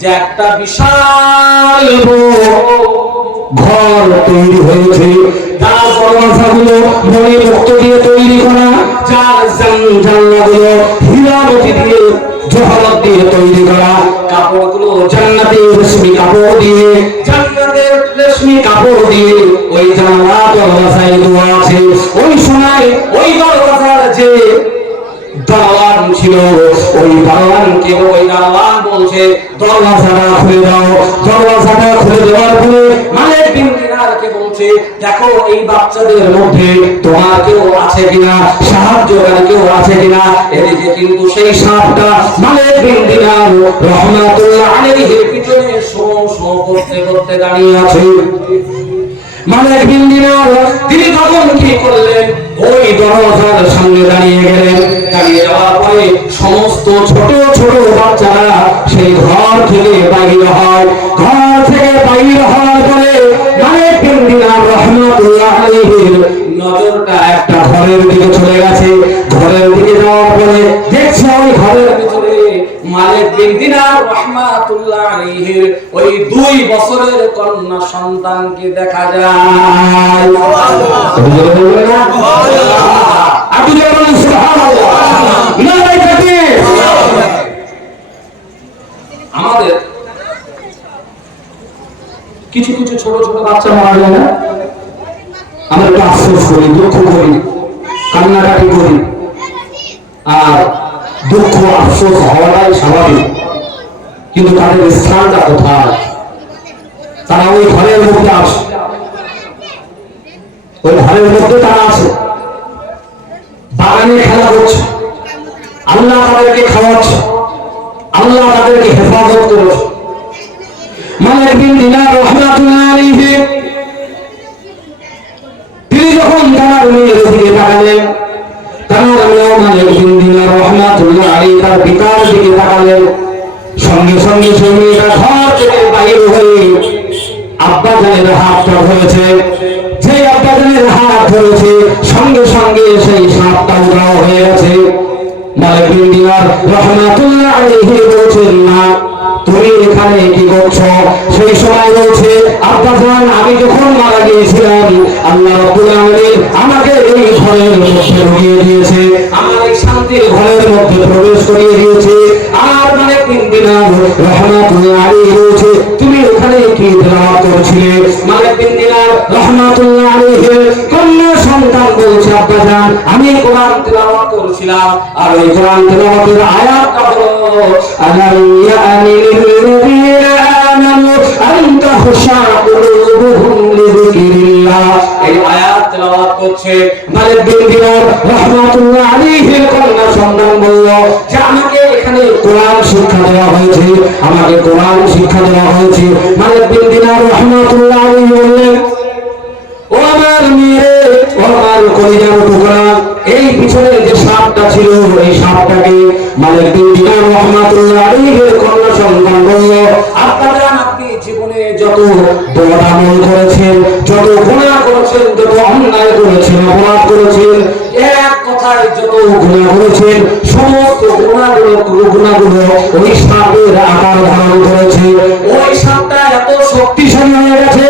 যে একটা বিশাল ঘর তৈরি হয়েছে। তার দরজাগুলো মণি মুক্ত দিয়ে তৈরি করা, যার জানলাগুলো হীরামতি দিয়ে জহরত দিয়ে তৈরি করা, কাপড়গুলো জান্নাতের রেশমি কাপড় দিয়ে ওই জানলা দরজায় দেওয়া আছে। ওই সময় ওই দরজার যে দারওয়ান ছিল, ওই দারওয়ানকে ওই দারওয়ান বলছে, দরজাটা খুলে দাও। দরজাটা খুলে দেওয়ার পরে মালিক বিন দিনারকে বলছে, দেখো এই বাচ্চাদের মধ্যে তোমার কেউ আছে কিনা, সাহায্যকারী কেউ আছে কিনা। এদিকে কিন্তু সেই সাপটা মালিক বিন দিনার রাহমাতুল্লাহ আলাইহির পিছনে শো শো করতে করতে দাঁড়িয়ে আছে। মালিক বিন দিনার তিনি তখন কি করলেন, ওই দরজার সামনে দাঁড়িয়ে গেলেন। দাঁড়িয়ে যাওয়ার পরে সমস্ত ছোট ছোট বাচ্চারা সেই ঘর থেকে বাইরে হয়। ঘর থেকে বাইরে হওয়ার পরে মালিক বিন দিনার রাহমাতুল্লাহ আলাইহির নজরটা একটা ঘরের দিকে চলে গেছে। ঘরের দিকে যাওয়ার পরে দেখছে ওই ঘরের ভিতরে রহমাতুল্লাহ আলাইহির ওই 2 বছরের কন্যা সন্তানকে দেখা যায়। আমাদের কিছু কিছু ছোট ছোট বাচ্চা মারা যায় না, আমরা একটু আফসোস করি, দুঃখ করি, কান্নাকাটি করি। আর দুঃখ আফসোস হওয়াটাই স্বাভাবিক, কিন্তু তাদের স্থানটা কোথায়? তারা ওই ঘরের মধ্যে আছে, ওই ঘরের মধ্যে তারা আছে, বাগানে খেলা করছে, আল্লাহ তাদেরকে খাওয়াচ্ছে, আল্লাহ তাদেরকে হেফাজত করেছে। মালিক বিন দিনার রাহমাতুল্লাহ আলাইহি তিনি যখন তার মেয়ের দিকে তাকালেন, তার মালিক বিন দিনার রাহমাতুল্লাহ আলাইহি তার পিতার দিকে তাকালেন, সঙ্গে সঙ্গে সেই মেয়েটা ঘর থেকে বাইরে হয়ে আব্বা জানের হাতটা ধরেছে। যে আব্বা জানের হাত ধরেছে, সঙ্গে সঙ্গে সেই সাপটা উধাও হয়ে গেছে। মালিক বিন দিনার রাহমাতুল্লাহ আলাইহি বলছেন, না তুমি এখানে কি করছো? সেই সময় বলছে, আব্বাজান আমি যখন মারা গিয়েছিলাম আল্লাহ রাব্বুল আলামিন আমাকে এই ঘরের মধ্যে ঢুকিয়ে দিয়েছে, আমার এই শান্তির ঘরের মধ্যে প্রবেশ করিয়ে দিয়েছে। আর মালিক বিন দিনার রাহমাতুল্লাহ আলাইহি বলছে, তুমি ওখানে কি তেলাওয়াত করছিলে? মালিক বিন দিনার রাহমাতুল্লাহ আলাইহি কন্যা সন্তান বলছে, আব্বাজান আমি কোরআন তেলাওয়াত করছিলাম, আর এই কোরআন তেলাওয়াতের আয়াতটা হলো আলাম ইয়ানি للذين آمنوا أن تخشع قلوبهم لذكر الله। এই আয়াত তেলাওয়াত করছে মালিক বিন দিনার রাহমাতুল্লাহ আলাইহির কন্যা সন্তান বলল যে আমাকে এখানে কোরআন শিক্ষা দেওয়া হয়েছে, আমাকে কোরআন শিক্ষা দেওয়া হয়েছে। মালিক বিন দিনার রাহমাতুল্লাহ আলাইহি বললেন, ও আমার মেয়ে, ও আমার কলিজার টুকরা, এই পিছনে যে সাপটা ছিল এই সাপটাকে মালিক বিন দিনার রাহমাতুল্লাহ আলাইহির কন্যা সন্তান বলল, আপনারা আপনি জীবনে যত বড় আমল করেছেন, যত গুনাহ করেছেন, যত অন্যায় করেছেন, অপরাধ করেছেন, এক কথায় যত গুনাহ করেছেন, সমস্ত গুনাহগুলো ওই সাপের আকার ধারণ করেছে। ওই সাপটা এত শক্তিশালী হয়ে গেছে,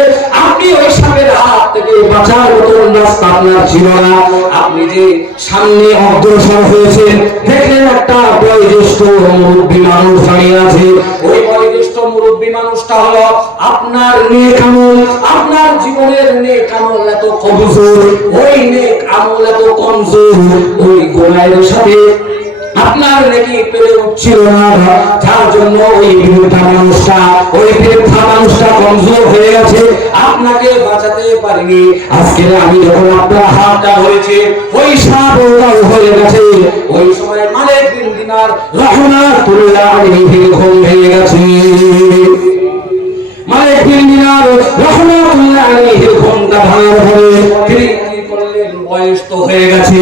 আপনি ওই সাপের হাত থেকে বাঁচার মতন রাস্তা আপনার ছিল না। আপনি যে সামনে অগ্রসর হয়েছেন, দেখলেন একটা বয়োজ্যেষ্ঠ মুরব্বী মানুষ দাঁড়িয়ে আছে। ওই বয়োজ্যেষ্ঠ মুরব্বী মানুষটা হলো আপনার নেক আমল, আপনার জীবনের নেক আমল এত কমজোর, ওই নেক আমল এত কমজোর, ওই গুনাহের সাথে আপনার নাকি পেরে উঠছিল না, যার জন্য ওই বৃদ্ধা মানুষটা কমজোর হয়ে গেছে, আপনাকে বাঁচাতে পারিনি। আজকে আমি যখন আপনার হাতটা হয়েছে, ওই সাপ উধাও হয়ে গেছে। ওই সময় মালিক বিন দিনার রাহমাতুল্লাহ আলাইহি ঘুম ভেঙে গেছে। মালিক বিন দিনার রাহমাতুল্লাহ আলাইহি ঘুমটা ভাঙার পরে তিনি বয়স তো হয়ে গেছে,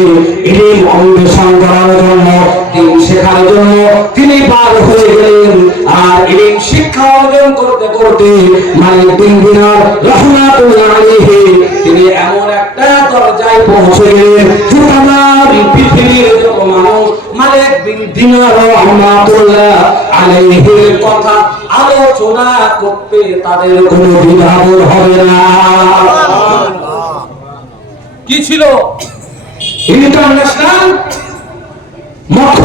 ইলম অন্বেষণ করার জন্য, দিন শেখার জন্য তিনি পার হয়ে গেলেন। আর ইলম শিক্ষা অর্জন করতে করতে মালিক বিন দিনার রাহমাতুল্লাহ আলাইহি তিনি এমন একটা দরজায় পৌঁছে গেলেন যে তামাম পৃথিবীর যত মানুষ মালিক বিন দিনার রাহমাতুল্লাহ আলাইহির কথা আলোচনা করতে তাদের কোনো দ্বিধাবোধ হবে না। কি ছিল? ইন্টারন্যাশনাল মক্ষ।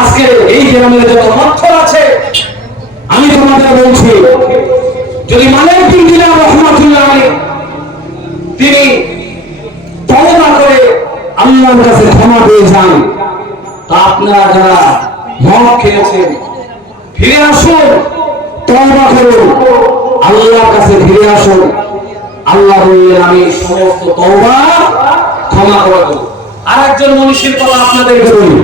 আজকে এই গ্রামের যত মক্ষ আছে, আমি তোমাদের বলছি, যদি মালিক বিন দিনার রাহমাতুল্লাহ আলাইহি তিনি তওবা করে আল্লাহর কাছে ক্ষমা পেয়ে যান, তা আপনারা যারা মদ খেয়েছেন ফিরে আসুন, তওবা করুন, আল্লাহর কাছে ফিরে আসুন। আল্লাহ বললেন আমি সমস্ত তওবা ক্ষমা করে দেব। আরেকজন মনীষীর কথা আপনাদেরকে বলি,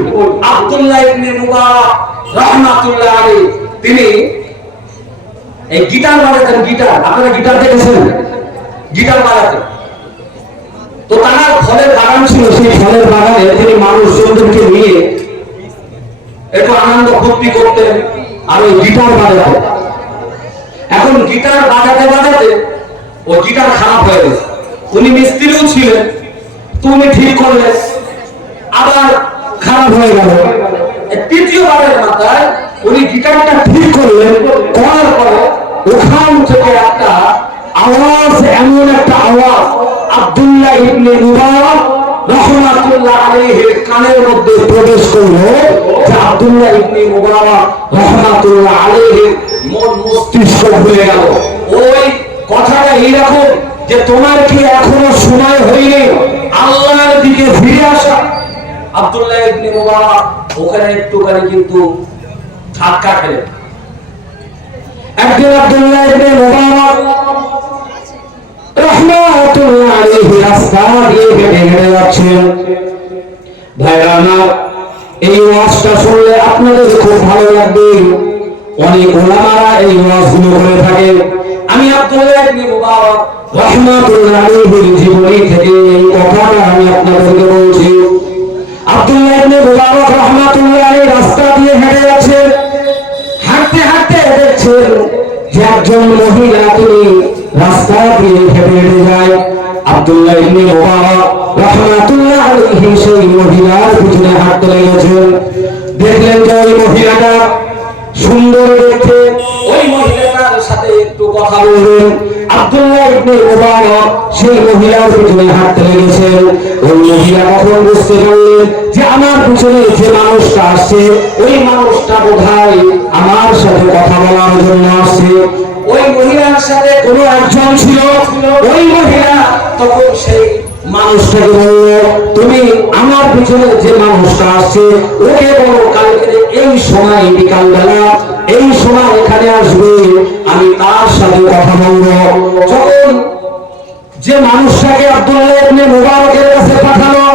আব্দুল্লাহ ইবনে মুবারক রাহমাতুল্লাহ আলাইহি তিনি এই গিটার বাজাতেন। গিটার, আপনারা গিটার দেখেছেন? গিটার বাজাতেন। তো তার ফলের বাগান ছিল, সেই ফলের বাগানে তিনি মানুষজনদেরকে নিয়ে একটু আনন্দ ফুর্তি করতেন আর ওই গিটার বাজাতেন। এখন গিটার বাজাতে বাজাতে ও গিটার খারাপ হয়ে গেছে। উনি মিস্ত্রিও ছিলেন, তুমি ঠিক করলে আবার খারাপ হয়ে গেল। তৃতীয়বারের মাথায় উনি গিটারটা ঠিক করলেন, করার পরে ওখান থেকে একটা আওয়াজ, এমন একটা আওয়াজ আব্দুল্লাহ ইবনে মুবারক রাহমাতুল্লাহ আলাইহির কানের মধ্যে প্রবেশ করলো, যে আব্দুল্লাহ ইবনে মুবারক রাহমাতুল্লাহ আলাইহির মন মস্তিষ্ক ভুলে গেল। ওই কথাটা এইরকম যে তোমার কি এখনো সময় হয়নি আল্লাহর দিকে ফিরে আসা? আব্দুল্লাহ ইবনে মুবারক ওখানে একটুখানি কিন্তু ধাক্কা খেলেন। একদিন আব্দুল্লাহ ইবনে মুবারক রাহমাতুল্লাহ আলাইহি রাস্তা দিয়ে হেঁটে হেঁটে যাচ্ছেন। ভাইরা আমার, এই ওয়াজটা শুনলে আপনাদের খুব ভালো লাগবে। অনেক ওলামারা এই ওয়াজগুলো করে থাকে। আমি আব্দুল্লাহ ইবনে মুবারক রাহমাতুল্লাহ আলাইহির জীবনী থেকে এই কথাটা আমি আপনাদেরকে বলছি। আব্দুল্লাহ ইবনে মুবারক রাহমাতুল্লাহ আলাইহি রাস্তা দিয়ে হেঁটে যাচ্ছেন। হাঁটতে হাঁটতে দেখছেন যে একজন মহিলা তিনি রাস্তা দিয়ে হেঁটে হেঁটে যায়। আব্দুল্লাহ ইবনে মুবারক রাহমাতুল্লাহ আলাইহি সেই মহিলার পিছনে হাঁটতে লেগেছেন। দেখলেন যে ওই মহিলাটা সুন্দর দেখতে, ওই মহিলাটার সাথে একটু কথা বলবেন। আব্দুল্লাহ ইবনে মুবারক সেই মহিলার পিছনে হাঁটতে লেগেছেন। ওই মহিলা কখন বুঝতে পারলেন যে আমার পিছনে যে মানুষটা আসছে, ওই মানুষটা বোধহয় আমার সাথে কথা বলার জন্য আসছে। ওই মহিলার সাথে কোনো একজন ছিল। ওই মহিলা তখন সেই মানুষটাকে বলল, তুমি আমার পিছনে যে মানুষটা আসছে ওকে বলো কালকে এই সময় বিকালবেলা এই সময় এখানে আসবে, আমি তার সাথে কথা বলবো। যখন যে মানুষটাকে আব্দুল্লাহ ইবনে মুবারকের কাছে পাঠালো,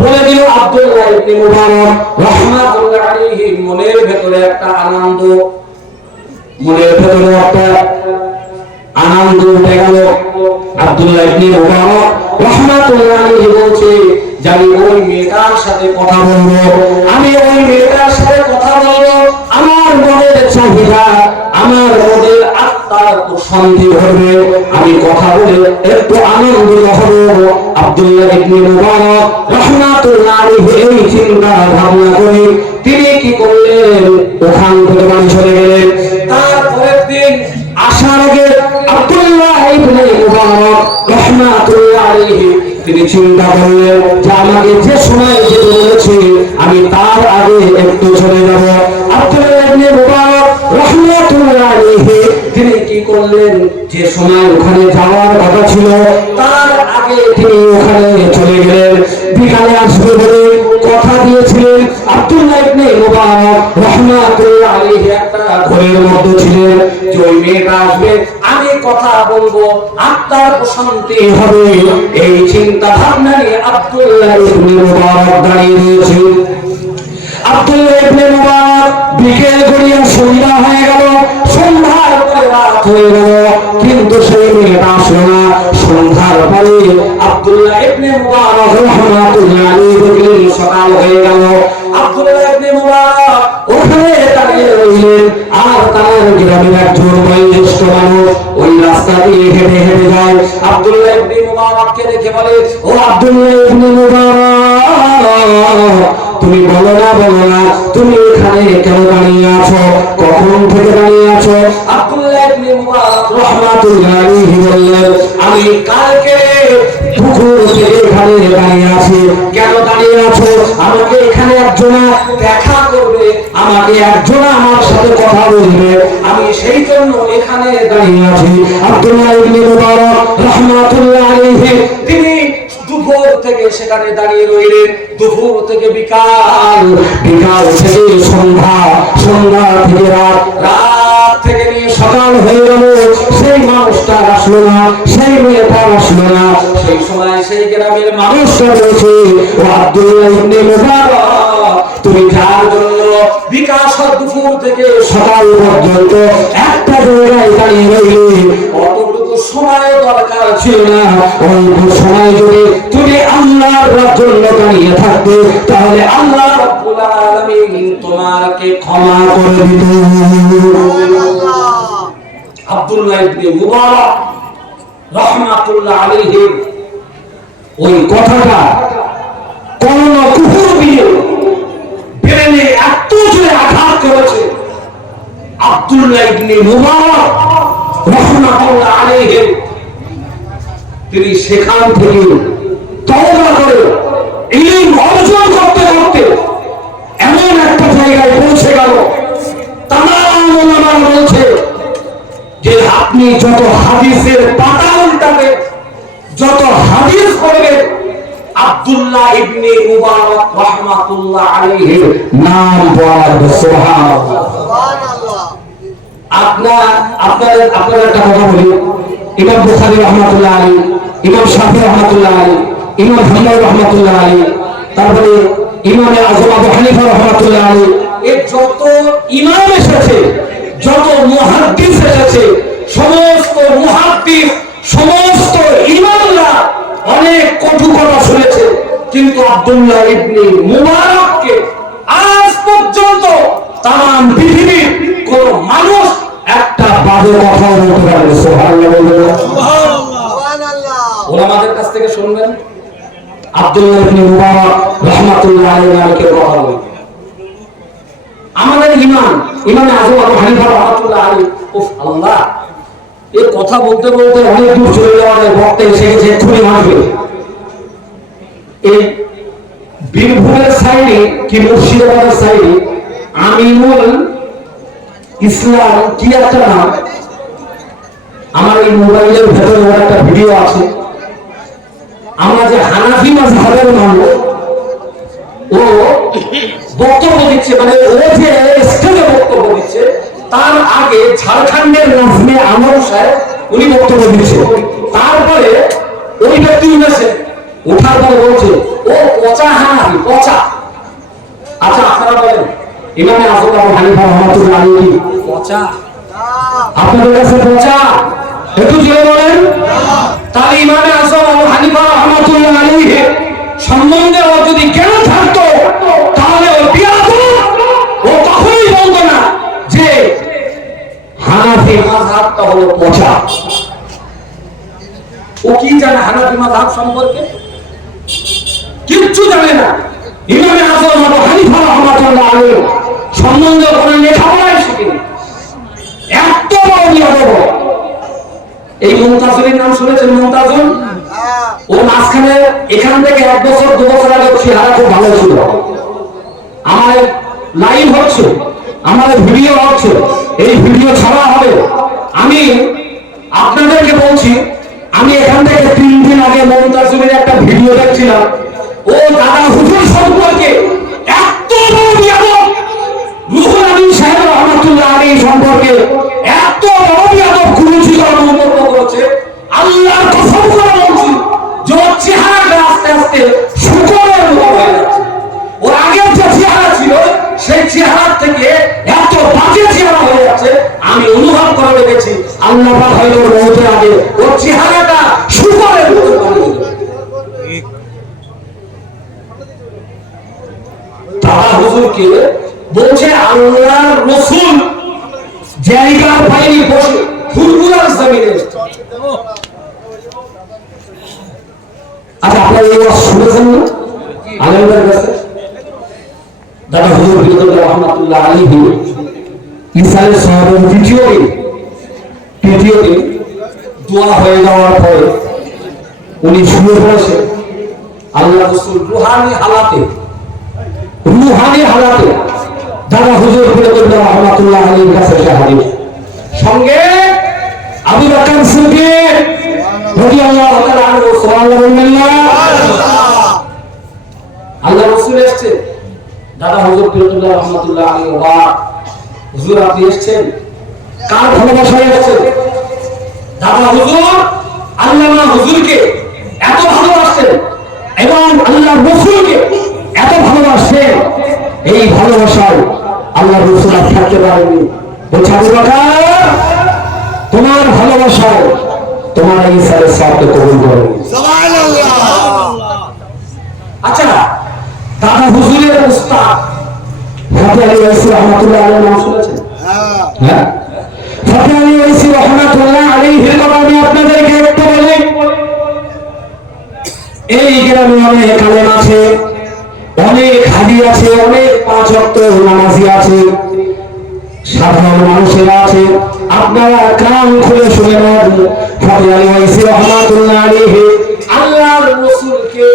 বলে দিল আব্দুল্লাহ ইবনে মুবারক রাহমাতুল্লাহ আলাইহি মনের ভেতরে একটা আনন্দ, মনের ভেতরে একটা আনন্দ উঠে গেল। আব্দুল্লাহ ইবনে মুবারক রাহমাতুল্লাহ আলাইহি বলছে, আমি ওই মেয়েটার সাথে কথা বলবো, আমি ওই মেয়েটার সাথে কথা বলবো। আমার মনের চাহিদা, আমার মনের আত্মার প্রশান্তি হবে, আমি কথা বলে একটু আনন্দিত হব। আব্দুল্লাহ ইবনে মুবারক রাহমাতুল্লাহ আলাইহি এই চিন্তা ভাবনা করে তিনি কি করলেন, ওখান থেকে বাড়ি চলে গেলেন। তারপরের দিন আসার আগে আব্দুল্লাহ ইবনে মুবারক রাহমাতুল্লাহ আলাইহি তিনি চিন্তা করলেন যে আমাকে যে সময় যেতে বলেছে আমি তার আগে একটু চলে যাব। আব্দুল্লাহ ইবনে মুবারক রাহমাতুল্লাহ আলাইহি তিনি কি করলেন, যে সময় ওখানে যাওয়ার কথা ছিল তার আগে তিনি ওখানে চলে গেলেন। বিকালে আসবে বলে কথা দিয়েছিলেন। আব্দুল্লাহ ইবনে মুবারক রাহমাতুল্লাহ আলাইহি একটা ঘরের মধ্যে ছিলেন যে ওই মেয়েটা আসবে, আমি কথা বলবো, আত্মার প্রশান্তি হবে। এই চিন্তা ভাবনা নিয়ে আব্দুল্লাহ ইবনে মুবারক দাঁড়িয়ে রয়েছে। আব্দুল্লাহ ইবনে মুবারক বিকেল গড়িয়ে সন্ধ্যা হয়ে গেল, সন্ধ্যার পরে রাত হয়ে গেল, কিন্তু সেই মেয়েটা আসলো না। সন্ধ্যার পরে আব্দুল্লাহ ইবনে মুবারক রাহমাতুল্লাহ আলাইহি দেখলেন সকাল হয়ে গেল। আব্দুল্লাহ ইবনে মুবারক ওখানে দাঁড়িয়ে রইলেন। আর তার গ্রামের একজন বয়োজ্যেষ্ঠ মানুষ ওই রাস্তা দিয়ে হেঁটে হেঁটে যায়। আব্দুল্লাহ ইবনে মুবারককে দেখে বলে, ও আব্দুল্লাহ ইবনে মুবারক, তুমি বলো না তুমি এখানে কেন দাঁড়িয়ে আছো, কখন থেকে দাঁড়িয়ে আছো? আব্দুল্লাহ ইবনে মুবারক রাহমাতুল্লাহ আলাইহি বললেন, আমি কালকে পুকুর থেকে এখানে দাঁড়িয়ে আছি। কেন দাঁড়িয়ে আছো? আমাকে এখানে একজনা দেখা করবে, আমাকে একজনা আমার সাথে কথা বলবে, আমি সেই জন্য এখানে দাঁড়িয়ে আছি। আব্দুল্লাহ ইবনে মুবারক রাহমাতুল্লাহ আলাইহি তিনি দুপুর থেকে সেখানে দাঁড়িয়ে রইলেন। দুপুর থেকে বিকাল, বিকাল থেকে সন্ধ্যা, সন্ধ্যা থেকে রাত, রাত থেকে নিয়ে সকাল হয়ে গেল। সেই মানুষটা আসলো না, সেই মেয়েটা আসলো না। সেই সময় সেই গ্রামের মানুষটা বলছে, ও আব্দুল্লাহ ইবনে মুবারক, তুমি যার জন্য বিকাশ দুপুর থেকে সকাল পর্যন্ত একটা জায়গায় দাঁড়িয়ে রইলে, অতটুকু সময় দরকার ছিল না। অল্প সময় যদি তুমি আল্লাহর জন্য দাঁড়িয়ে থাকতে, তাহলে আল্লাহ রাব্বুল আলামিন তোমাকে ক্ষমা করে দিত। আব্দুল্লাহ ইবনে মুবারক রাহমাতুল্লাহ আলাইহি ওই কথাটা কোন কুফর দিয়ে ব্রেনে এত জোরে আঘাত করেছে, আব্দুল্লাহ ইবনে মুবারক রাহমাতুল্লাহ আলাইহি তিনি সেখান থেকে তওবা করে ইলম অর্জন করতে করতে এমন একটা জায়গায় পৌঁছে গেল, তামাম উলামা বলছে যে আপনি যত হাদিসের পাতা উল্টাবে, যত হাদিস পড়বেন, আব্দুল্লাহ ইবনে মুবারক রাহমাতুল্লাহ আলাইহির নাম পড়বেন। সুবহানাল্লাহ। আপনাদের একটা কথা বলি, ইমাম বুখারী রাহমাতুল্লাহ আলাইহি, ইমাম শাফিঈ রাহমাতুল্লাহ আলাইহি, ইমাম হাম্মাদ রাহমাতুল্লাহ আলাইহি, তারপরে ইমাম আযম আবু হানিফা রাহমাতুল্লাহ আলাইহি, এই যত ইমাম এসেছে, যত মুহাদ্দিস এসেছে, সমস্ত মুহাদ্দিস, সমস্ত ইমামরা অনেক কটু কথা শুনেছে, কিন্তু আব্দুল্লাহ ইবনে মুবারককে আজ পর্যন্ত তাম পৃথিবীর কোন মানুষ একটা বাজে কথা বলতে পারে না। সুবহানাল্লাহ। ওলামাদের কাছ থেকে শুনবেন আব্দুল্লাহ ইবনে মুবারক রাহমাতুল্লাহ আলাইহিকে কথা বলবেন। আমাদের ইমাম আযম আবু হানিফা রাহমাতুল্লাহ আলাইহি, উফ আল্লাহ, এই কথা বলতে বলতে অনেক দূর চলে যাওয়া যায়, বক্তা এসে গেছে, এক্ষুনি আসবে। এই বীরভূমের সাইডে কি মুর্শিদাবাদের সাইডে আমিনুল ইসলাম কি একটা নাম, আমার এই মোবাইলের ভেতরে ওর একটা ভিডিও আছে। আমরা যে হানাফি মাযহাবের মানুষ, ও বক্তব্য দিচ্ছে, মানে ও যে স্টেজে বক্তব্য দিচ্ছে, তার আগে ঝাড়খণ্ডের নাজমে আমর সাহেব উনি বক্তব্য দিচ্ছে। তারপরে ওই ব্যক্তি উঠেছে, উঠার পরে বলছে ও পচা হানাফি, পচা। আচ্ছা আপনারা বলেন ইমাম আযম আবু হানিফা রাহমাতুল্লাহ আলাইহি পচা? আপনাদের কাছে পচা? একটু জোরে বলেন। তাহলে ইমাম আযম আবু হানিফা রাহমাতুল্লাহ আলাইহি সম্বন্ধে ও যদি জ্ঞান থাকতো, তাহলে ও বিয়াদব, ও কখনোই বলতো না যে হানাফি মাযহাবটা হলো পচা। ও কি জানে হানাফি মাযহাব সম্পর্কে? কিচ্ছু জানে না। ইমাম আযম আবু হানিফা রাহমাতুল্লাহ আলাইহি সম্বন্ধে কোনো লেখাপড়াই শিখেনি, এত বড় বিয়াদব। এই মুনতাসিরের নাম শুনেছেন? মুনতাসির, ও মাঝখানে এখান থেকে 1 বছর 2 বছর আগে চেহারা খুব ভালো ছিল। আমার লাইভ হচ্ছে, আমার ভিডিও হচ্ছে, এই ভিডিও ছাড়া হবে। আমি আপনাদেরকে বলছি, আমি এখান থেকে 3 দিন আগে মুনতাসিরের একটা ভিডিও দেখছিলাম। ও দাদা হুজুর সম্পর্কে এত বড় বিয়াদব, রুহুল আমিন সাহেব রাহমাতুল্লাহ আলাইহি সম্পর্কে এত বড় বিয়াদব কুরুচিকর মন্তব্য করেছে। আল্লাহর কসম করে বলছি, যে চেহারাটা আস্তে আস্তে শুকরের মতো হয়ে যাচ্ছে। ওর আগের যে চেহারা ছিল, সেই চেহারার থেকে এত বাজে চেহারা হয়ে যাচ্ছে। আমি অনুভব করে দেখেছি, আল্লাহ পাক হয়তো মওতের আগে ওর চেহারাটা শুকরের মতো বানিয়ে দেবে। দাদা হুজুরকে বলছে আল্লাহর রাসূল জায়গা পায়নি, বসে ফুরফুরার জমিনে। আচ্ছা আপনারা এই ওয়াজ শুনেছেন না আলেমদের কাছে? দাদা হুজুর বিরুদ্ধে রাহমাতুল্লাহ আলাইহি ইসালের সাহাবের দ্বিতীয় দিন দোয়া হয়ে যাওয়ার পরে উনি শুয়ে পড়েছে। আল্লাহ রাসূল রুহানি হালাতে দাদা হুজুর বিরুদ্ধে রাহমাতুল্লাহ আলাইহির কাছে হাজির। সঙ্গে আবু বকর সিদ্দিক রাদিয়াল্লাহু তাআলা আনহু, সুবহানাল্লাহ। আল্লাহ রাসূল এসেছে, দাদা হুজুর বিরুদ্ধে রাহমাতুল্লাহ আলাইহি, ওয়া হুজুর আপনি এসেছেন, কার ভালোবাসায় এসেছেন? দাদা হুজুর আল্লামা হুজুরকে এত ভালোবাসতেন এবং আল্লাহ রাসূলকে এত ভালোবাসতেন, এই ভালোবাসায় আল্লাহ রাসূল আর থাকতে পারেননি। বলছে আবু বকর, তোমার ভালোবাসায় তোমার এই সারে সাথে কবুল করো, সুবহানাল্লাহ। আচ্ছা দাদা হুজুরের উস্তাদ ফাতে আলী ওয়াইসি রাহমাতুল্লাহ আলাইহি নাম শুনেছেন? হ্যাঁ, ফাতে আলী ওয়াইসি রাহমাতুল্লাহ আলাইহির কথা আমি আপনাদেরকে একটু বলি। এই গ্রামে অনেক আলেম আছে, অনেক হাদি আছে, অনেক 5 ওয়াক্ত নামাজি আছে। সাধারণ মানুষেরা আছে, আপনারা কান খুলে শুনে নেন। ফাতে আলী ওয়াইসি রহমাতুল্লাহ আলাইহি আল্লাহর রাসূলকে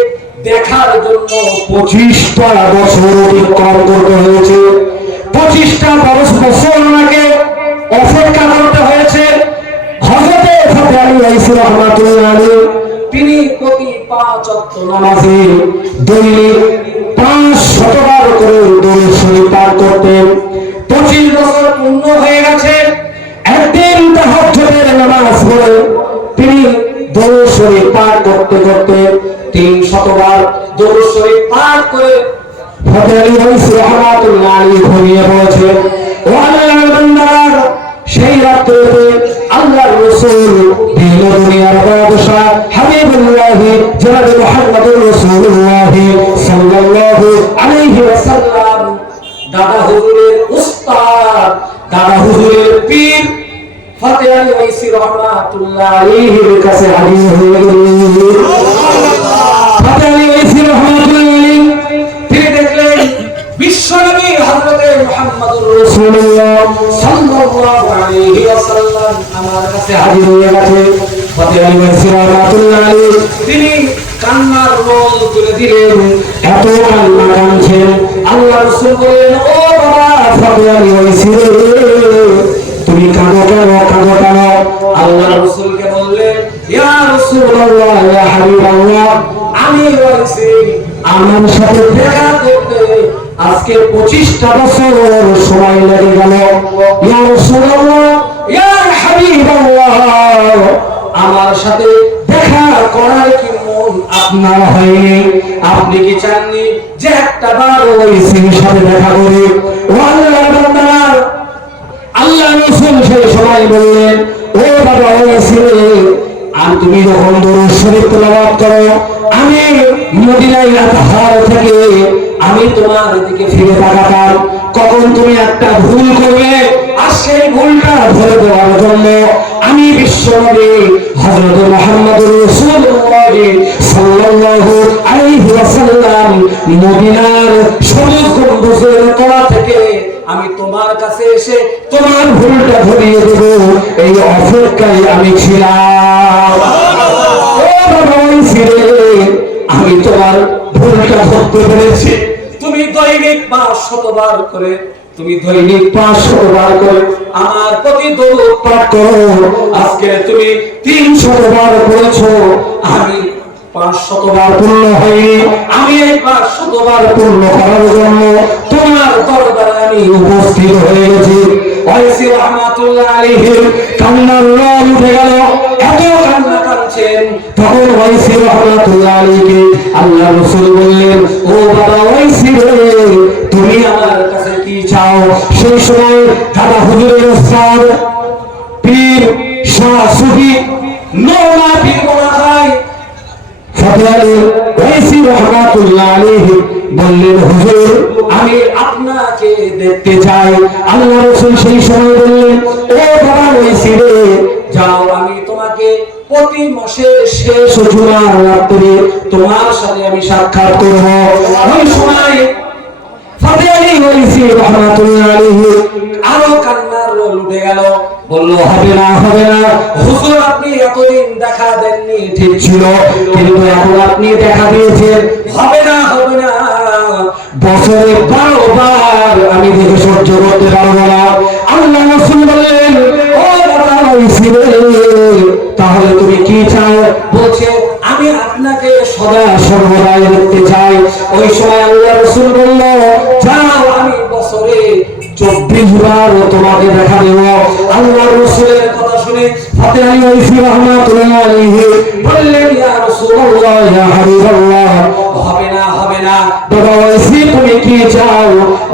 দেখার জন্য 25টা বছর অতিক্রম করতে হয়েছে। 25টা বছর ওনাকে অপেক্ষা করতে হয়েছে। হযরত ফাতে আলী ওয়াইসি রহমাতুল্লাহ আলাইহি তিনি প্রতি 5 ওয়াক্ত নামাজে দৈনিক 500 বার করে দরুদ শরীফ পাঠ করতেন। 25 বছর পূর্ণ হয়ে গেছে। একদিন তাহাজ্জুদের নামাজ পড়ে তিনি দরুদ শরীফ পাঠ করতে করতে 300 বার দরুদ শরীফ পাঠ করে ফাতে আলী ওয়াইসি রহমাতুল্লাহ আলাইহি ঘুমিয়ে পড়েছে। ও আল্লাহর বান্দারা, সেই রাত্রিতে আল্লাহর রাসূল দিন দুনিয়ার বাদশা হাবিবুল্লাহ জনাব মুহাম্মদুর রাসূলুল্লাহ সাল্লাল্লাহু আলাইহি ওয়াসাল্লাম দাদা হুজুরের উস্তাদ, দাদা হুজুরের পীর ফাতে আলী ওয়াইসি রহমাতুল্লাহ আলাইহির কাছে হাজির হয়ে গেলেন। ফাতে আলী ওয়াইসি রহমাতুল্লাহ আলাইহি তিনি দেখলেন বিশ্বনবী হযরতে মুহাম্মদুর রাসূলুল্লাহ সাল্লাল্লাহু আলাইহি ওয়াসাল্লাম আমার কাছে হাজির হয়ে গেছে। ফাতে আলী ওয়াইসি রহমাতুল্লাহ আলাইহি তিনি কান্নার রোল তুলে দিলেন। এত কান্না কাঁদছেন। আল্লাহ রাসূল বললেন, ও বাবা ফাতে আলী ওয়াইসি, তুমি কাঁদো কেন, কাঁদো কেন? আল্লাহ রাসূলকে বললেন, ইয়া রাসূলুল্লাহ, ইয়া হাবিবাল্লাহ, আমি ওয়াইসি আমার সাথে দেখা করতে আজকে 25টা বছর সময় লেগে গেল। ইয়া রাসূলুল্লাহ, ইয়া হাবিবাল্লাহ, আমার সাথে দেখা করার কি মন আপনার হয়নি? আপনি কি চাননি যে একটা বার ওয়াইসির সাথে দেখা করি? ও আল্লাহর বান্দারা, আল্লাহ রাসূল সেই সময় বললেন, ও বাবা ওয়াইসি, আর তুমি যখন দরুদ শরীফ তেলাওয়াত করো, আমি মদিনায় আতহার থেকে আমি তোমার দিকে ফিরে তাকাতাম। কখন তুমি একটা ভুল করবে, আর সেই ভুলটা ধরে দেওয়ার জন্য আমি বিশ্বনবী হযরত মুহাম্মদুর রাসূলুল্লাহ সাল্লাল্লাহু আলাইহি ওয়াসাল্লাম মদিনার সবুজ গম্বুজের তলা থেকে আমি তোমার কাছে এসে তোমার ভুলটা ধরিয়ে দেব, এই অপেক্ষায় আমি ছিলাম। ও বাবা ওয়াইসি রে, আমি তোমার ভুলটা ধরতে পেরেছি। তুমি দৈনিক 500 বার করে আমার প্রতি দরুদ পাঠ করো। আজকে তুমি 300 বার করেছো, আমি 500 বার পূর্ণ হয়নি। আমি এই 500 বার পূর্ণ করার জন্য তোমার দরবারে আমি উপস্থিত হয়ে গেছি। ওয়াইসি রহমাতুল্লাহ আলাইহি কান্নার রোল উঠে গেল। এত কান্না কাঁদছেন। তখন ওয়াইসি রহমাতুল্লাহ আলাইহি আল্লাহ রাসূল বললেন, ও বাবা ওয়াইসি রে, তুমি আমার কাছে কি চাও? সেই সময় দাদা হুজুরের উস্তাদ পীর শাহ সুফি নওনা পীর বলা হয় ফাতে আলী ওয়াইসি রহমাতুল্লাহ আলাইহি বললেন, হুজুর আমি আপনাকে দেখতে চাই। আল্লাহ রাসূল সেই সময় বললেন, ও বাবা ওয়াইসি রে, যাও, আমি তোমাকে প্রতি মাসের শেষ জুমার রাতে তোমার সাথে আমি সাক্ষাৎ করব। ওই সময় ফাতে আলী ওয়াইসি রহমাতুল্লাহ আলাইহি আরো কান্নার রোল উঠে গেল। বলল, হবে না, হবে না হুজুর, আপনি এতদিন দেখা দেননি ঠিক ছিল, কিন্তু এখন আপনি দেখা দিয়েছেন। হবে না, হবে না, বছরে 12 বার আমি দেখে সহ্য করতে পারবো না। আল্লাহ রাসূল বললেন, ও বাবা ওয়াইসি রে, তাহলে তুমি কি চাও? বলছে, আমি আপনাকে সদা সর্বদাই দেখতে চাই। ওই সময় আল্লাহ রাসূল বলল, যাও, আমি বছরে 24 বার তোমাকে দেখা দেব। আল্লাহ রাসূলের কথা শুনে ফাতে আলী ওয়াইসি রহমাতুল্লাহ আলাইহি বললেন, ইয়া রাসূলুল্লাহ, ইয়া হাবিবাল্লাহ, হবে না, হবে না, বাবা ওয়াইসি তুমি কি চাও?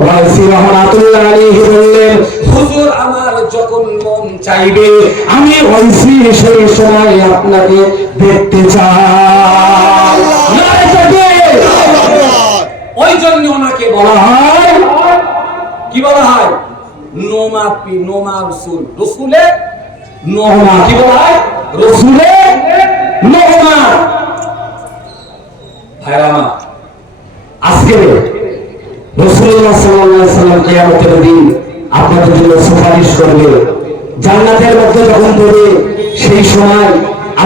ওয়াইসি রহমাতুল্লাহ আলাইহি বললেন, হুজুর আমার যখন মন চাইবে আমি ওয়াইসি সেই সময় আপনাকে দেখতে চাই। ওই জন্য ওনাকে বলা হয়, কি বলা হয়? নোমা পি, নোমা রাসূল, রাসূলে নোমা। কি বলা হয়? রাসূলে নোমা। ভাইরা আমার, আজকে রাসূলুল্লাহ সাল্লাল্লাহু আলাইহি ওয়াসাল্লাম কিয়ামতের দিন আপনাদের জন্য সুপারিশ করবে। জান্নাতের মধ্যে যখন পড়বে সেই সময়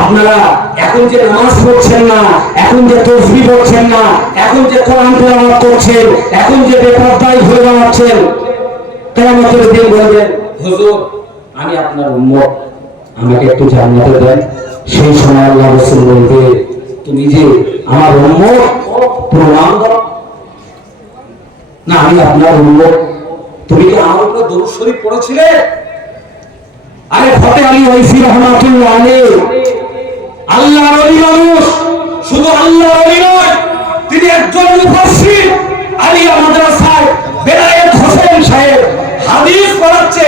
আপনারা এখন যে নামাজ পড়ছেন না, এখন যে তাসবিহ পড়ছেন না, এখন যে কোরআন তেলাওয়াত করছেন, এখন যে বেপরদায় হয়ে যাচ্ছেন, কিয়ামতের দিন বলবেন, হুজুর আমি আপনার উম্মত, আমাকে একটু জান্নাতে দেন। সেই সময় আল্লাহ রাসূল বলবে, তুমি যে আমার উম্মত, প্রমাণ দাও না আমি আপনার উম্মত। তুমি কি আমার উপরে দরুদ শরীফ পড়েছিলে? আরে ফতে আলী ওয়াইসি রাহমাতুল্লাহ আলাইহি আল্লাহর ওলি মানুষ, শুধু আল্লাহর ওলি নয়, তিনি একজন মুফাসসির। আলিয়া মাদ্রাসায় বেলায়েত হোসেন সাহেব হাদিস পড়াচ্ছে।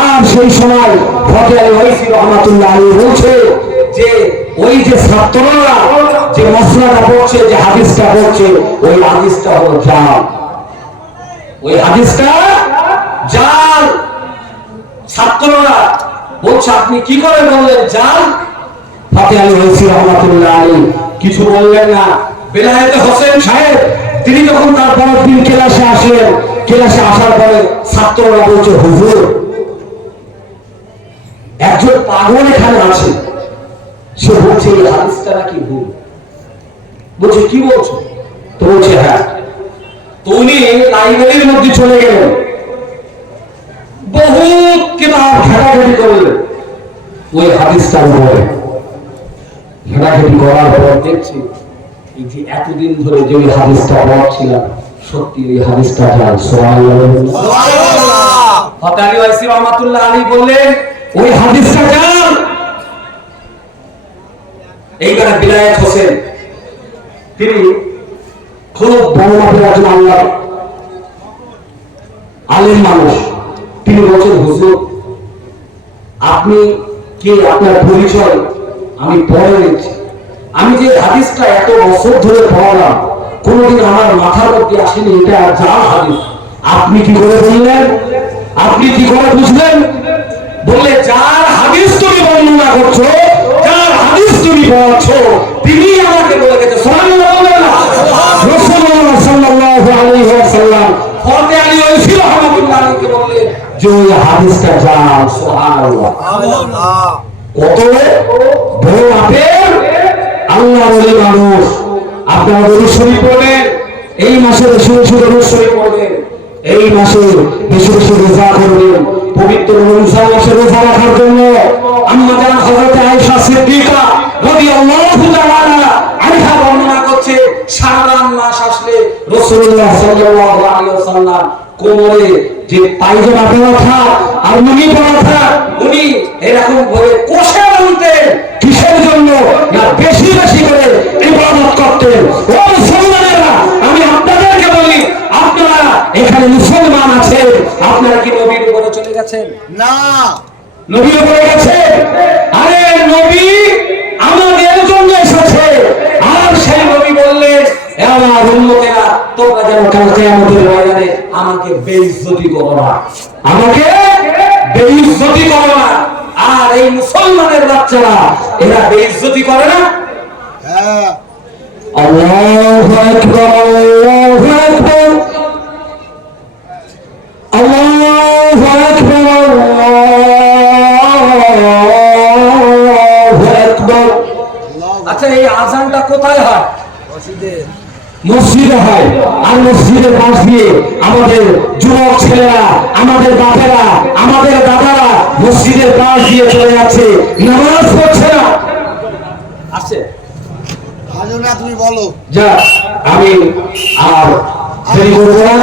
আর সেই সময় ফতে আলী ওয়াইসি রাহমাতুল্লাহ আলাইহি বলছে যে ওই যে ছাত্ররা যে মসলাটা পড়ছে, যে হাদিসটা পড়ছে, ওই হাদিসটা হলো জাল, ওই হাদিসটা জাল। ছাত্ররা বলছে আপনি কি করে বললেন জাল? ফতে আলী ওয়াইসি রাহমাতুল্লাহ আলাইহি কিছু বললেন না। বেলায়েত হোসেন সাহেব তিনি যখন তার পরের দিন ক্লাসে আসলেন, ক্লাসে আসার পরে ছাত্ররা বলছে, হুজুর একজন পাগল এখানে আছে, সে বলছে এই হাদিসটা নাকি ভুল। বলছে কি বলছো? তো বলছে হ্যাঁ। তো উনি লাইব্রেরির মধ্যে চলে গেলেন, বহুত কিতাব ঘাটাঘাটি করলেন ওই হাদিসটার উপরে। ঘাটাঘাটি করার পর দেখছি এই যে এতদিন ধরে যে হাদিসটা পড়ছিলাম, সত্যি এই হাদিসটা জাল। সুবহানাল্লাহ। ফতে আলী ওয়াইসি রাহমাতুল্লাহ আলাইহি বললেন ওই হাদিসটা জাল। এইখানে বেলায়েত হোসেন তিনি খুব বড় মাপের একজন আল্লাহ আলেম মানুষ। তিনি বলছেন, হুজুর আপনি কে, আপনার পরিচয় আমি পড়ে নিচ্ছি। আমি যে হাদিসটা এত বছর ধরে পড়লাম, কোনোদিন আমার মাথার মধ্যে আসেনি এটা জাল হাদিস। আপনি কি করে বললেন? আপনি কি করে বুঝলেন? বললে যার হাদিস তুমি বর্ণনা করছো, যার হাদিস তুমি পড়াচ্ছ, তিনি আমাকে বলে গেছে। সুবহানাল্লাহ। রাসূলুল্লাহ সাল্লাল্লাহু আলাইহি ওয়াসাল্লাম ফতে আলী ওয়াইসি রাহমাতুল্লাহ আলাইহি বললেন যে ওই হাদিসটা জাল। সুবহানাল্লাহ। কত বড় মাপের আল্লাহর ওলি মানুষ। আপনারা দরুদ শরীফ পড়বেন, এই মাসে বেশি বেশি দরুদ শরীফ পড়বেন, এই মাসে বেশি বেশি রোজা করবেন। পবিত্র রমজান মাসে রোজা রাখার জন্য আম্মা জান হযরত আয়েশা সিদ্দিকা রাদিয়াল্লাহু তাআলা আনহা বর্ণনা করছে, শাবান মাস আসলে রাসূলুল্লাহ সাল্লাল্লাহু আলাইহি ওয়াসাল্লাম কোমরে যে পায়জামা পরা থাক আর লুঙ্গি পরা থাক, উনি এরকম ভাবে কষে আনতেন। কিসের জন্য? না বেশি বেশি করে ইবাদত করতেন। ও মুসলমানেরা, আমি আপনাদেরকে বলি, আপনারা এখানে মুসলমান আছেন, আপনারা কি নবীর উপরে চলে গেছেন? না, নবীর উপরে গেছেন? আরে নবী আমাদের জন্য এসেছে। আর সেই নবী বললেন, হে আমার উম্মতেরা, তোমরা যেন কাল কিয়ামতের ময়দানে আমাকে বেইজ্জতি করো না, আমাকে বেইজ্জতি করো না। আর এই মুসলমানের বাচ্চারা এরা বেইজ্জতি করে না? হ্যাঁ। আল্লাহু আকবার, আল্লাহু আকবার, আল্লাহু আকবার, আল্লাহু আকবার। আচ্ছা, এই আযানটা কোথায় হয়? মসজিদে হয়। আর মসজিদের পাশ দিয়ে আমাদের যুবক ছেলেরা, আমাদের বাপেরা, আমাদের দাদারা মসজিদের পাশ দিয়ে চলে যাচ্ছে, নামাজ পড়ছে না। আসছে তুমি বলো। যা, আমি আর দেরি করবো না,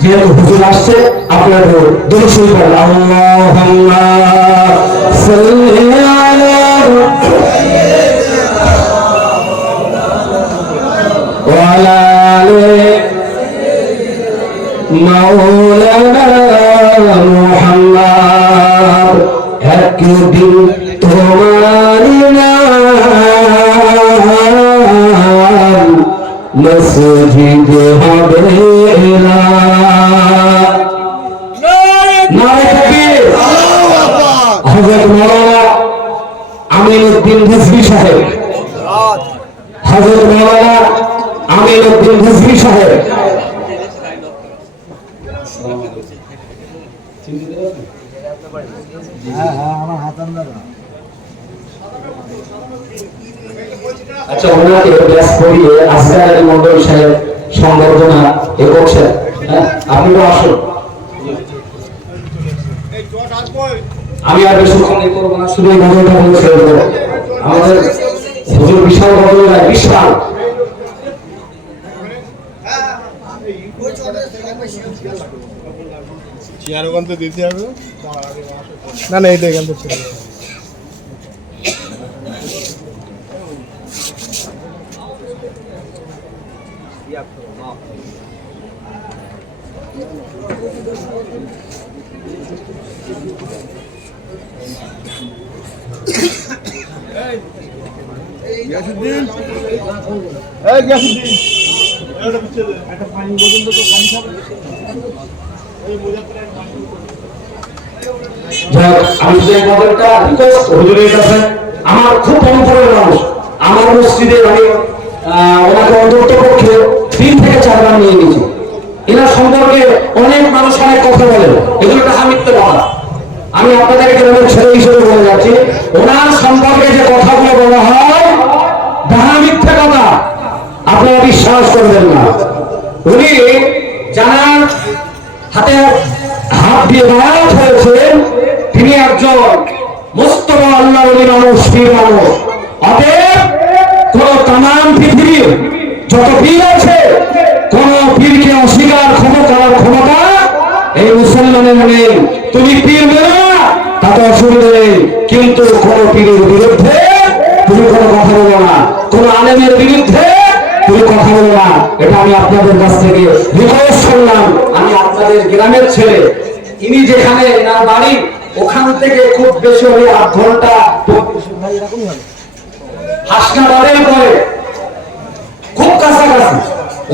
যেহেতু হুজুর আসছে, আপনার দরুদ শরীফ পড়ুন। আল্লাহুম্মা সাল্লি আলা وعلى آل مولانا محمد। একদিন তোমার নাম মসজিদ হবে না। হযরত মাওলানা আমিনউদ্দিন রিজভী সাহেব, হযরত মাওলানা আমিনউদ্দিন রিজভী সাহেব, আচ্ছা, ওনাকে ব্যাস করিয়ে আসগার মন্ডল সাহেব সংবর্ধনা এ করছেন। আপনি তো আসুন, আমি আর বেশিক্ষণ এ করবো না, শুধু এই গজলটা বলে ছেড়ে দেবো। আমাদের হুজুর বিশাল গজল গায়, বিশাল। না না, এইটা এখান থেকে আমি যে গজলটা রিকোয়েস্ট হুজুরের কাছে, আমার খুব পরম্পরার মানুষ, আমার মসজিদে আমি ওনাকে অন্তত পক্ষে 3 থেকে 4 বার নিয়ে গেছি। এনার সম্পর্কে অনেক মানুষ অনেক কথা বলে, এগুলো একটা মিথ্যে কথা। আমি আপনাদেরকে গ্রামের ছেলে হিসেবে বলে যাচ্ছি, ওনার সম্পর্কে যে কথাগুলো বলা হয় তাহা মিথ্যে কথা, আপনারা বিশ্বাস করবেন না। উনি জানার হাতে হাত দিয়ে বায়াত হয়েছেন, তিনি একজন মুস্তফা আল্লাহ ওলি মানুষ, পীর মানুষ। অতএব কোন তামাম পৃথিবীর যত পীর আছে, কোন পীরকে অস্বীকার করার ক্ষমতা এই মুসলমানের নেই। তুমি পীর মেনে না, তাতে অসুবিধা নেই, কিন্তু কোন পীরের বিরুদ্ধে তুমি কোনো কথা বলো না, কোন আলেমের বিরুদ্ধে তুমি কথা বলো না। এটা আমি আপনাদের কাছ থেকে রিকোয়েস্ট করলাম। আমি আপনাদের গ্রামের ছেলে, ইনি যেখানে এনার বাড়ি ওখান থেকে খুব বেশি হলে 8 ঘন্টা হাসনাবাদের পরে, খুব কাছাকাছি।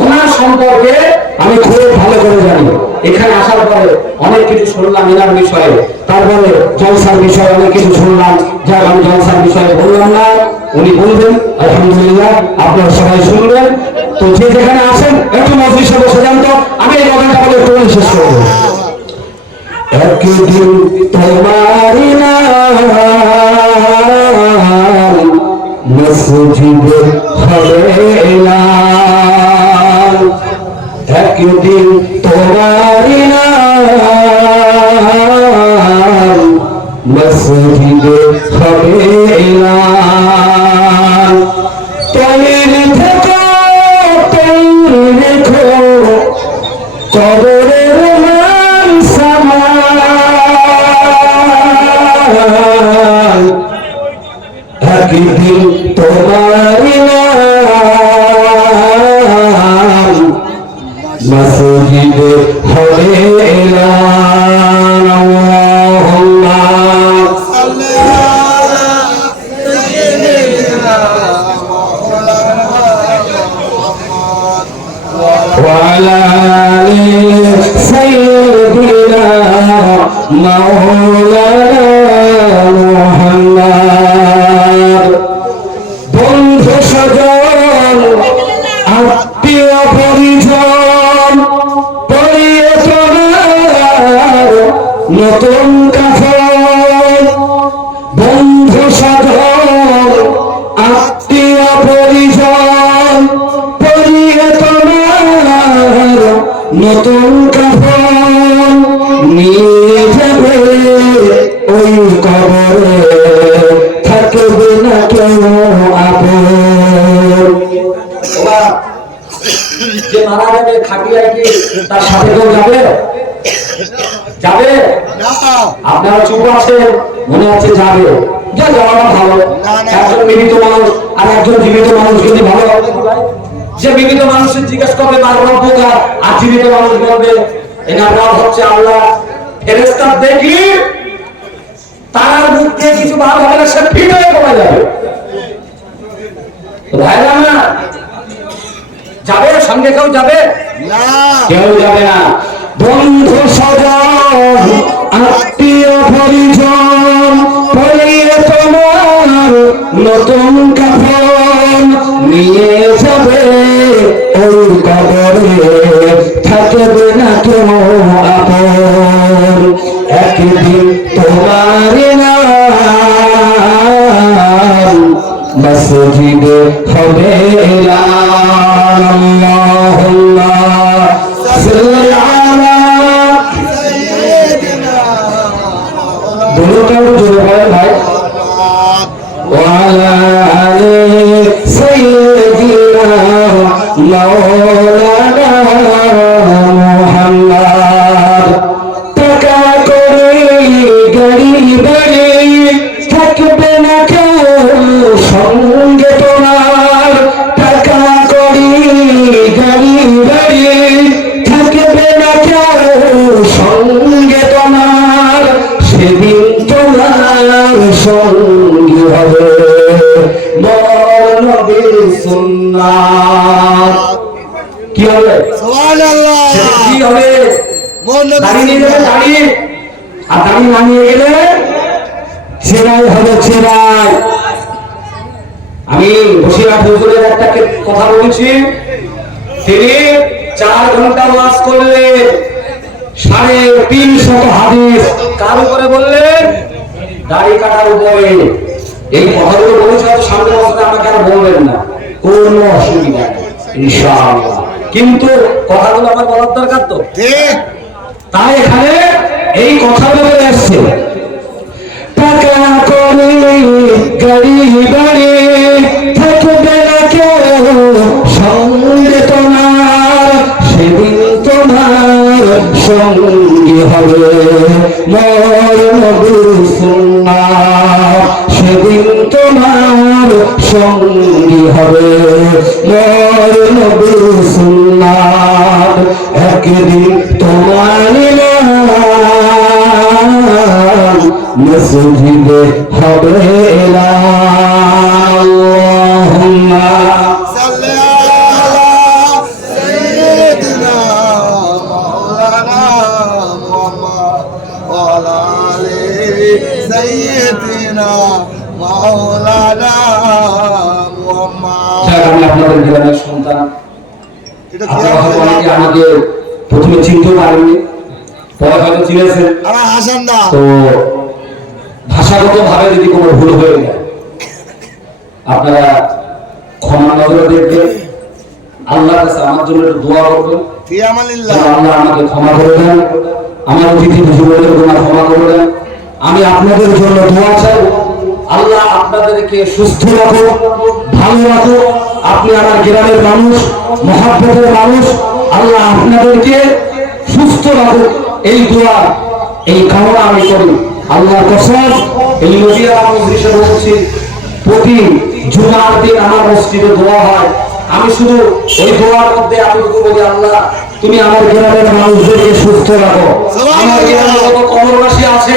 ওনার সম্পর্কে আমি খুব ভালো করে জানি। এখানে আসার পরে অনেক কিছু শুনলাম এনার বিষয়ে, তারপরে জলসার বিষয়ে অনেক কিছু শুনলাম, যা আমি জলসার বিষয়ে বললাম না, উনি বলবেন আলহামদুলিল্লাহ, আপনারা সবাই শুনবেন। তো যে যেখানে আসেন একটু মজলিসে বসে যান, তো আমি এই গজলটা বলে একটু শেষ করবো। একদিন তোমারি নাম মসজিদে হবে এলান, একদিন তোমারি নাম মসজিদে হবে এলান। তৈরি থেকো, তৈরি রেখো, কবরের মান সামান, একদিন তোমারি নাম মসজিদে হবে এলান। আল্লাহুম্মা সাল্লি আলা সাইয়্যিদিনা ওয়া আলা আলি সাইয়্যিদিনা মাওলানা মুহাম্মদ। বন্ধু স্বজন আত্মীয় পরিজন পরিয়ে তোমার নতুন কাফন, বন্ধু স্বজন আত্মীয় পরিজন পরিয়ে তোমার নতুন কাফন, নিয়ে যাবে ওই কবরে, থাকবে না কেউ আপন। যে মারা যাবে খাটিয়ায় কি তার সাথে কেউ যাবে? যাবে? আপনারা চুপ আছেন, মনে হচ্ছে যাবে। যা যাওয়াটা ভালো। একজন মৃত মানুষ আর একজন জীবিত মানুষ যদি ভালো হবে, যে মৃত মানুষের জিজ্ঞেস করবে তার রব্বুকা, আর জীবিত মানুষ বলবে এনার রব হচ্ছে আল্লাহ। ফেরেশতা দেখি তার মুখ দিয়ে কিছু বার হবে না, সে ফিট হয়ে কমে যাবে। ভাইরা না যাবে, সঙ্গে কেউ যাবে না, কেউ যাবে না। বন্ধু স্বজন আত্মীয় পরিজন পরিয়ে তোমার নতুন কাফন, নিয়ে যাবে ওই কবরে, থাকবে না কেউ আপন। একদিন তোমার নাম মসজিদে হবে আল্লাহুম্মা সাল্লি আলা দুটোটাও জোরে বলেন ভাই ওয়ালা আলি সাইয়্যিদিনা মাওলানা মুহাম্মদ টাকা করে গাড়ি বাড়ি থাকবে না কেউ সঙ্গে তোমার টাকা করে গাড়ি বাড়ি থাকবে না কেউ সঙ্গে তোমার সেদিন তোমার সঙ্গী হবে মোর নবীর সুন্নাত কি হবে সুবহানাল্লাহ সেদিন কি হবে মোর নবী দাড়ি নিয়ে গেলে দাড়ি আর দাড়ি না নিয়ে গেলে ছেড়াই হবে ছেড়াই আমি বসিরহাট হুজুরের একটা কথা বলেছি তিনি 4 ঘন্টা ওয়াজ করলেন 350 হাদিস কার উপরে বললেন দাড়ি কাটার উপরে এই কথাগুলো বলেছি হয়তো সামনে বছরে আমাকে আর বলবেন না কোনো অসুবিধা নেই ইনশাআল্লাহ কিন্তু কথাগুলো আমার বলার দরকার তো ঠিক তাই এখানে এই কথাগুলো আসছে টাকা করে গাড়ি বাড়ি থাকবে না কেউ সঙ্গে তোমার সেদিন তোমার সঙ্গী হবে মোর নবীর সুন্নাত সেদিন তোমার সঙ্গী হবে মোর নবীর সুন্নাত একদিন তোমার নাম মসজিদে হবে আল্লাহুম্মা সাল্লি আলা সাইয়্যিদিনা মাওলানা মুহাম্মদ ওয়া আলা আলি সাইয়্যিদিনা মাওলানা মুহাম্মদ আমি আপনাদের গ্রামের সন্তান এটা কি আপনারা হয়তো অনেকে আমাকে প্রথমে চিনতেও পারেননি পরে হয়তো চিনেছেন আমার হাসান দা তো ভাষাগত ভাবে যদি কোনো ভুল হয়ে যায় আপনারা ক্ষমা নজরে দেখবেন আল্লাহর কাছে আমার জন্য একটু দোয়া করবেন ফি আমালিল্লাহ যেন আল্লাহ আমাকে ক্ষমা করে দেন আমার অতিথি বুজুর্গদের গুনাহ ক্ষমা করে দেন আমি আপনাদের জন্য দোয়া চাই আল্লাহ আপনাদেরকে সুস্থ রাখো ভালো রাখো আপনি আমার গ্রামের মানুষ মহব্বতের মানুষ আল্লাহ আপনাদেরকে সুস্থ রাখো এই দোয়া এই কামনা আমি করি আল্লাহর কসম এই নদিয়া মজলিসে বলছি প্রতি জুমার দিন আমার মসজিদে দোয়া হয় আমি শুধু ওই দোয়ার মধ্যে আমি বলি আল্লাহ তুমি আমার গ্রামের মানুষদেরকে সুস্থ রাখো আমার গ্রামে যত কবরবাসী আছে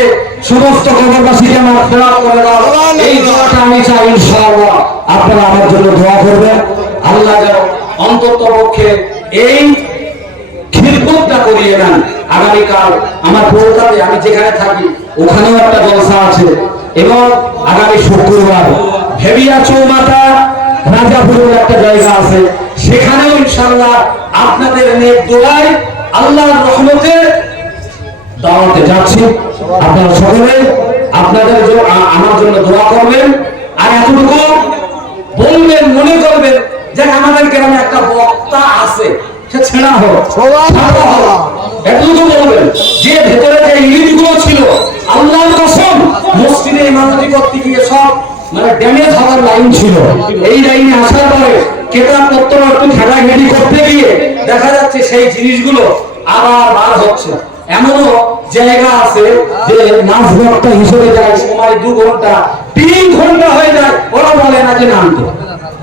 সমস্ত কবরবাসীকে আমার ফেরাত করে দাও এই দোয়াটা আমি চাই ইনশাআল্লাহ আপনারা আমার জন্য দোয়া করবেন আল্লাহ যেন অন্তত পক্ষে এই খিদমতটা করিয়ে নেন আগামীকাল আমার কলকাতায় আমি যেখানে থাকি ওখানেও একটা জলসা আছে এবং আগামী শুক্রবার ভেবিয়া চৌমাথা রাজাপুরের একটা জায়গা আছে সেখানেও ইনশাআল্লাহ আপনাদের নেক দোয়ায় আল্লাহর রহমতে দাওয়াতে যাচ্ছি আপনারা সকলে আপনাদের আমার জন্য দোয়া করবেন আর এতটুকু বলবেন মনে করবেন যে আমাদের গ্রামে একটা বক্তা আছে সে ছেড়া হোক এতটুকু বলবেন যে ভেতরে যে ইলিশগুলো ছিল আল্লাহর কসম মসজিদে ইমামতি করতে গিয়ে সব মানে ড্যামেজ হওয়ার লাইন ছিল এই লাইনে আসার পরে কেতাব পত্র একটু ঘেরাঘেরি করতে গিয়ে দেখা যাচ্ছে সেই জিনিসগুলো আবার বার হচ্ছে এমনও জায়গা আছে যে নাচ বক্তা হিসেবে যায় সময় 2 ঘন্টা 3 ঘন্টা হয়ে যায় ওরা বলে না যে নামতে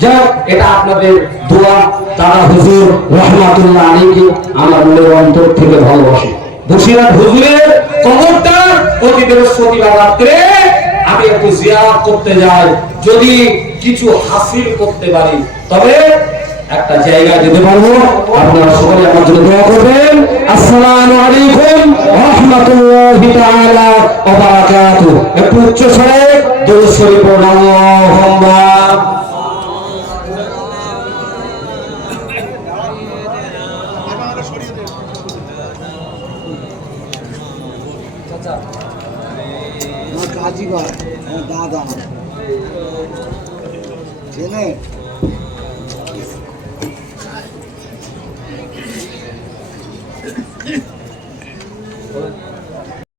যাই এটা আপনাদের দোয়া দাদা হুজুর রহমাতুল্লাহ আলাইহি আমার মনের অন্তর থেকে ভালোবাসি বসিরহাট হুজুরের কবরটা প্রতি বৃহস্পতিবার রাত্রে আমি একটু জিয়ারত করতে যাই যদি কিছু হাসিল করতে পারি তবে একটা জায়গা যেতে পারবো আপনারা সকলে আমার জন্য দোয়া করবেন আসসালামু আলাইকুম ওয়া রাহমাতুল্লাহি তাআলা ওয়া বারাকাতুহু একটু উচ্চ স্বরে দরুদ শরীফ পড়ুন আল্লাহুম্মা হাজি ভাই দাদা চেনে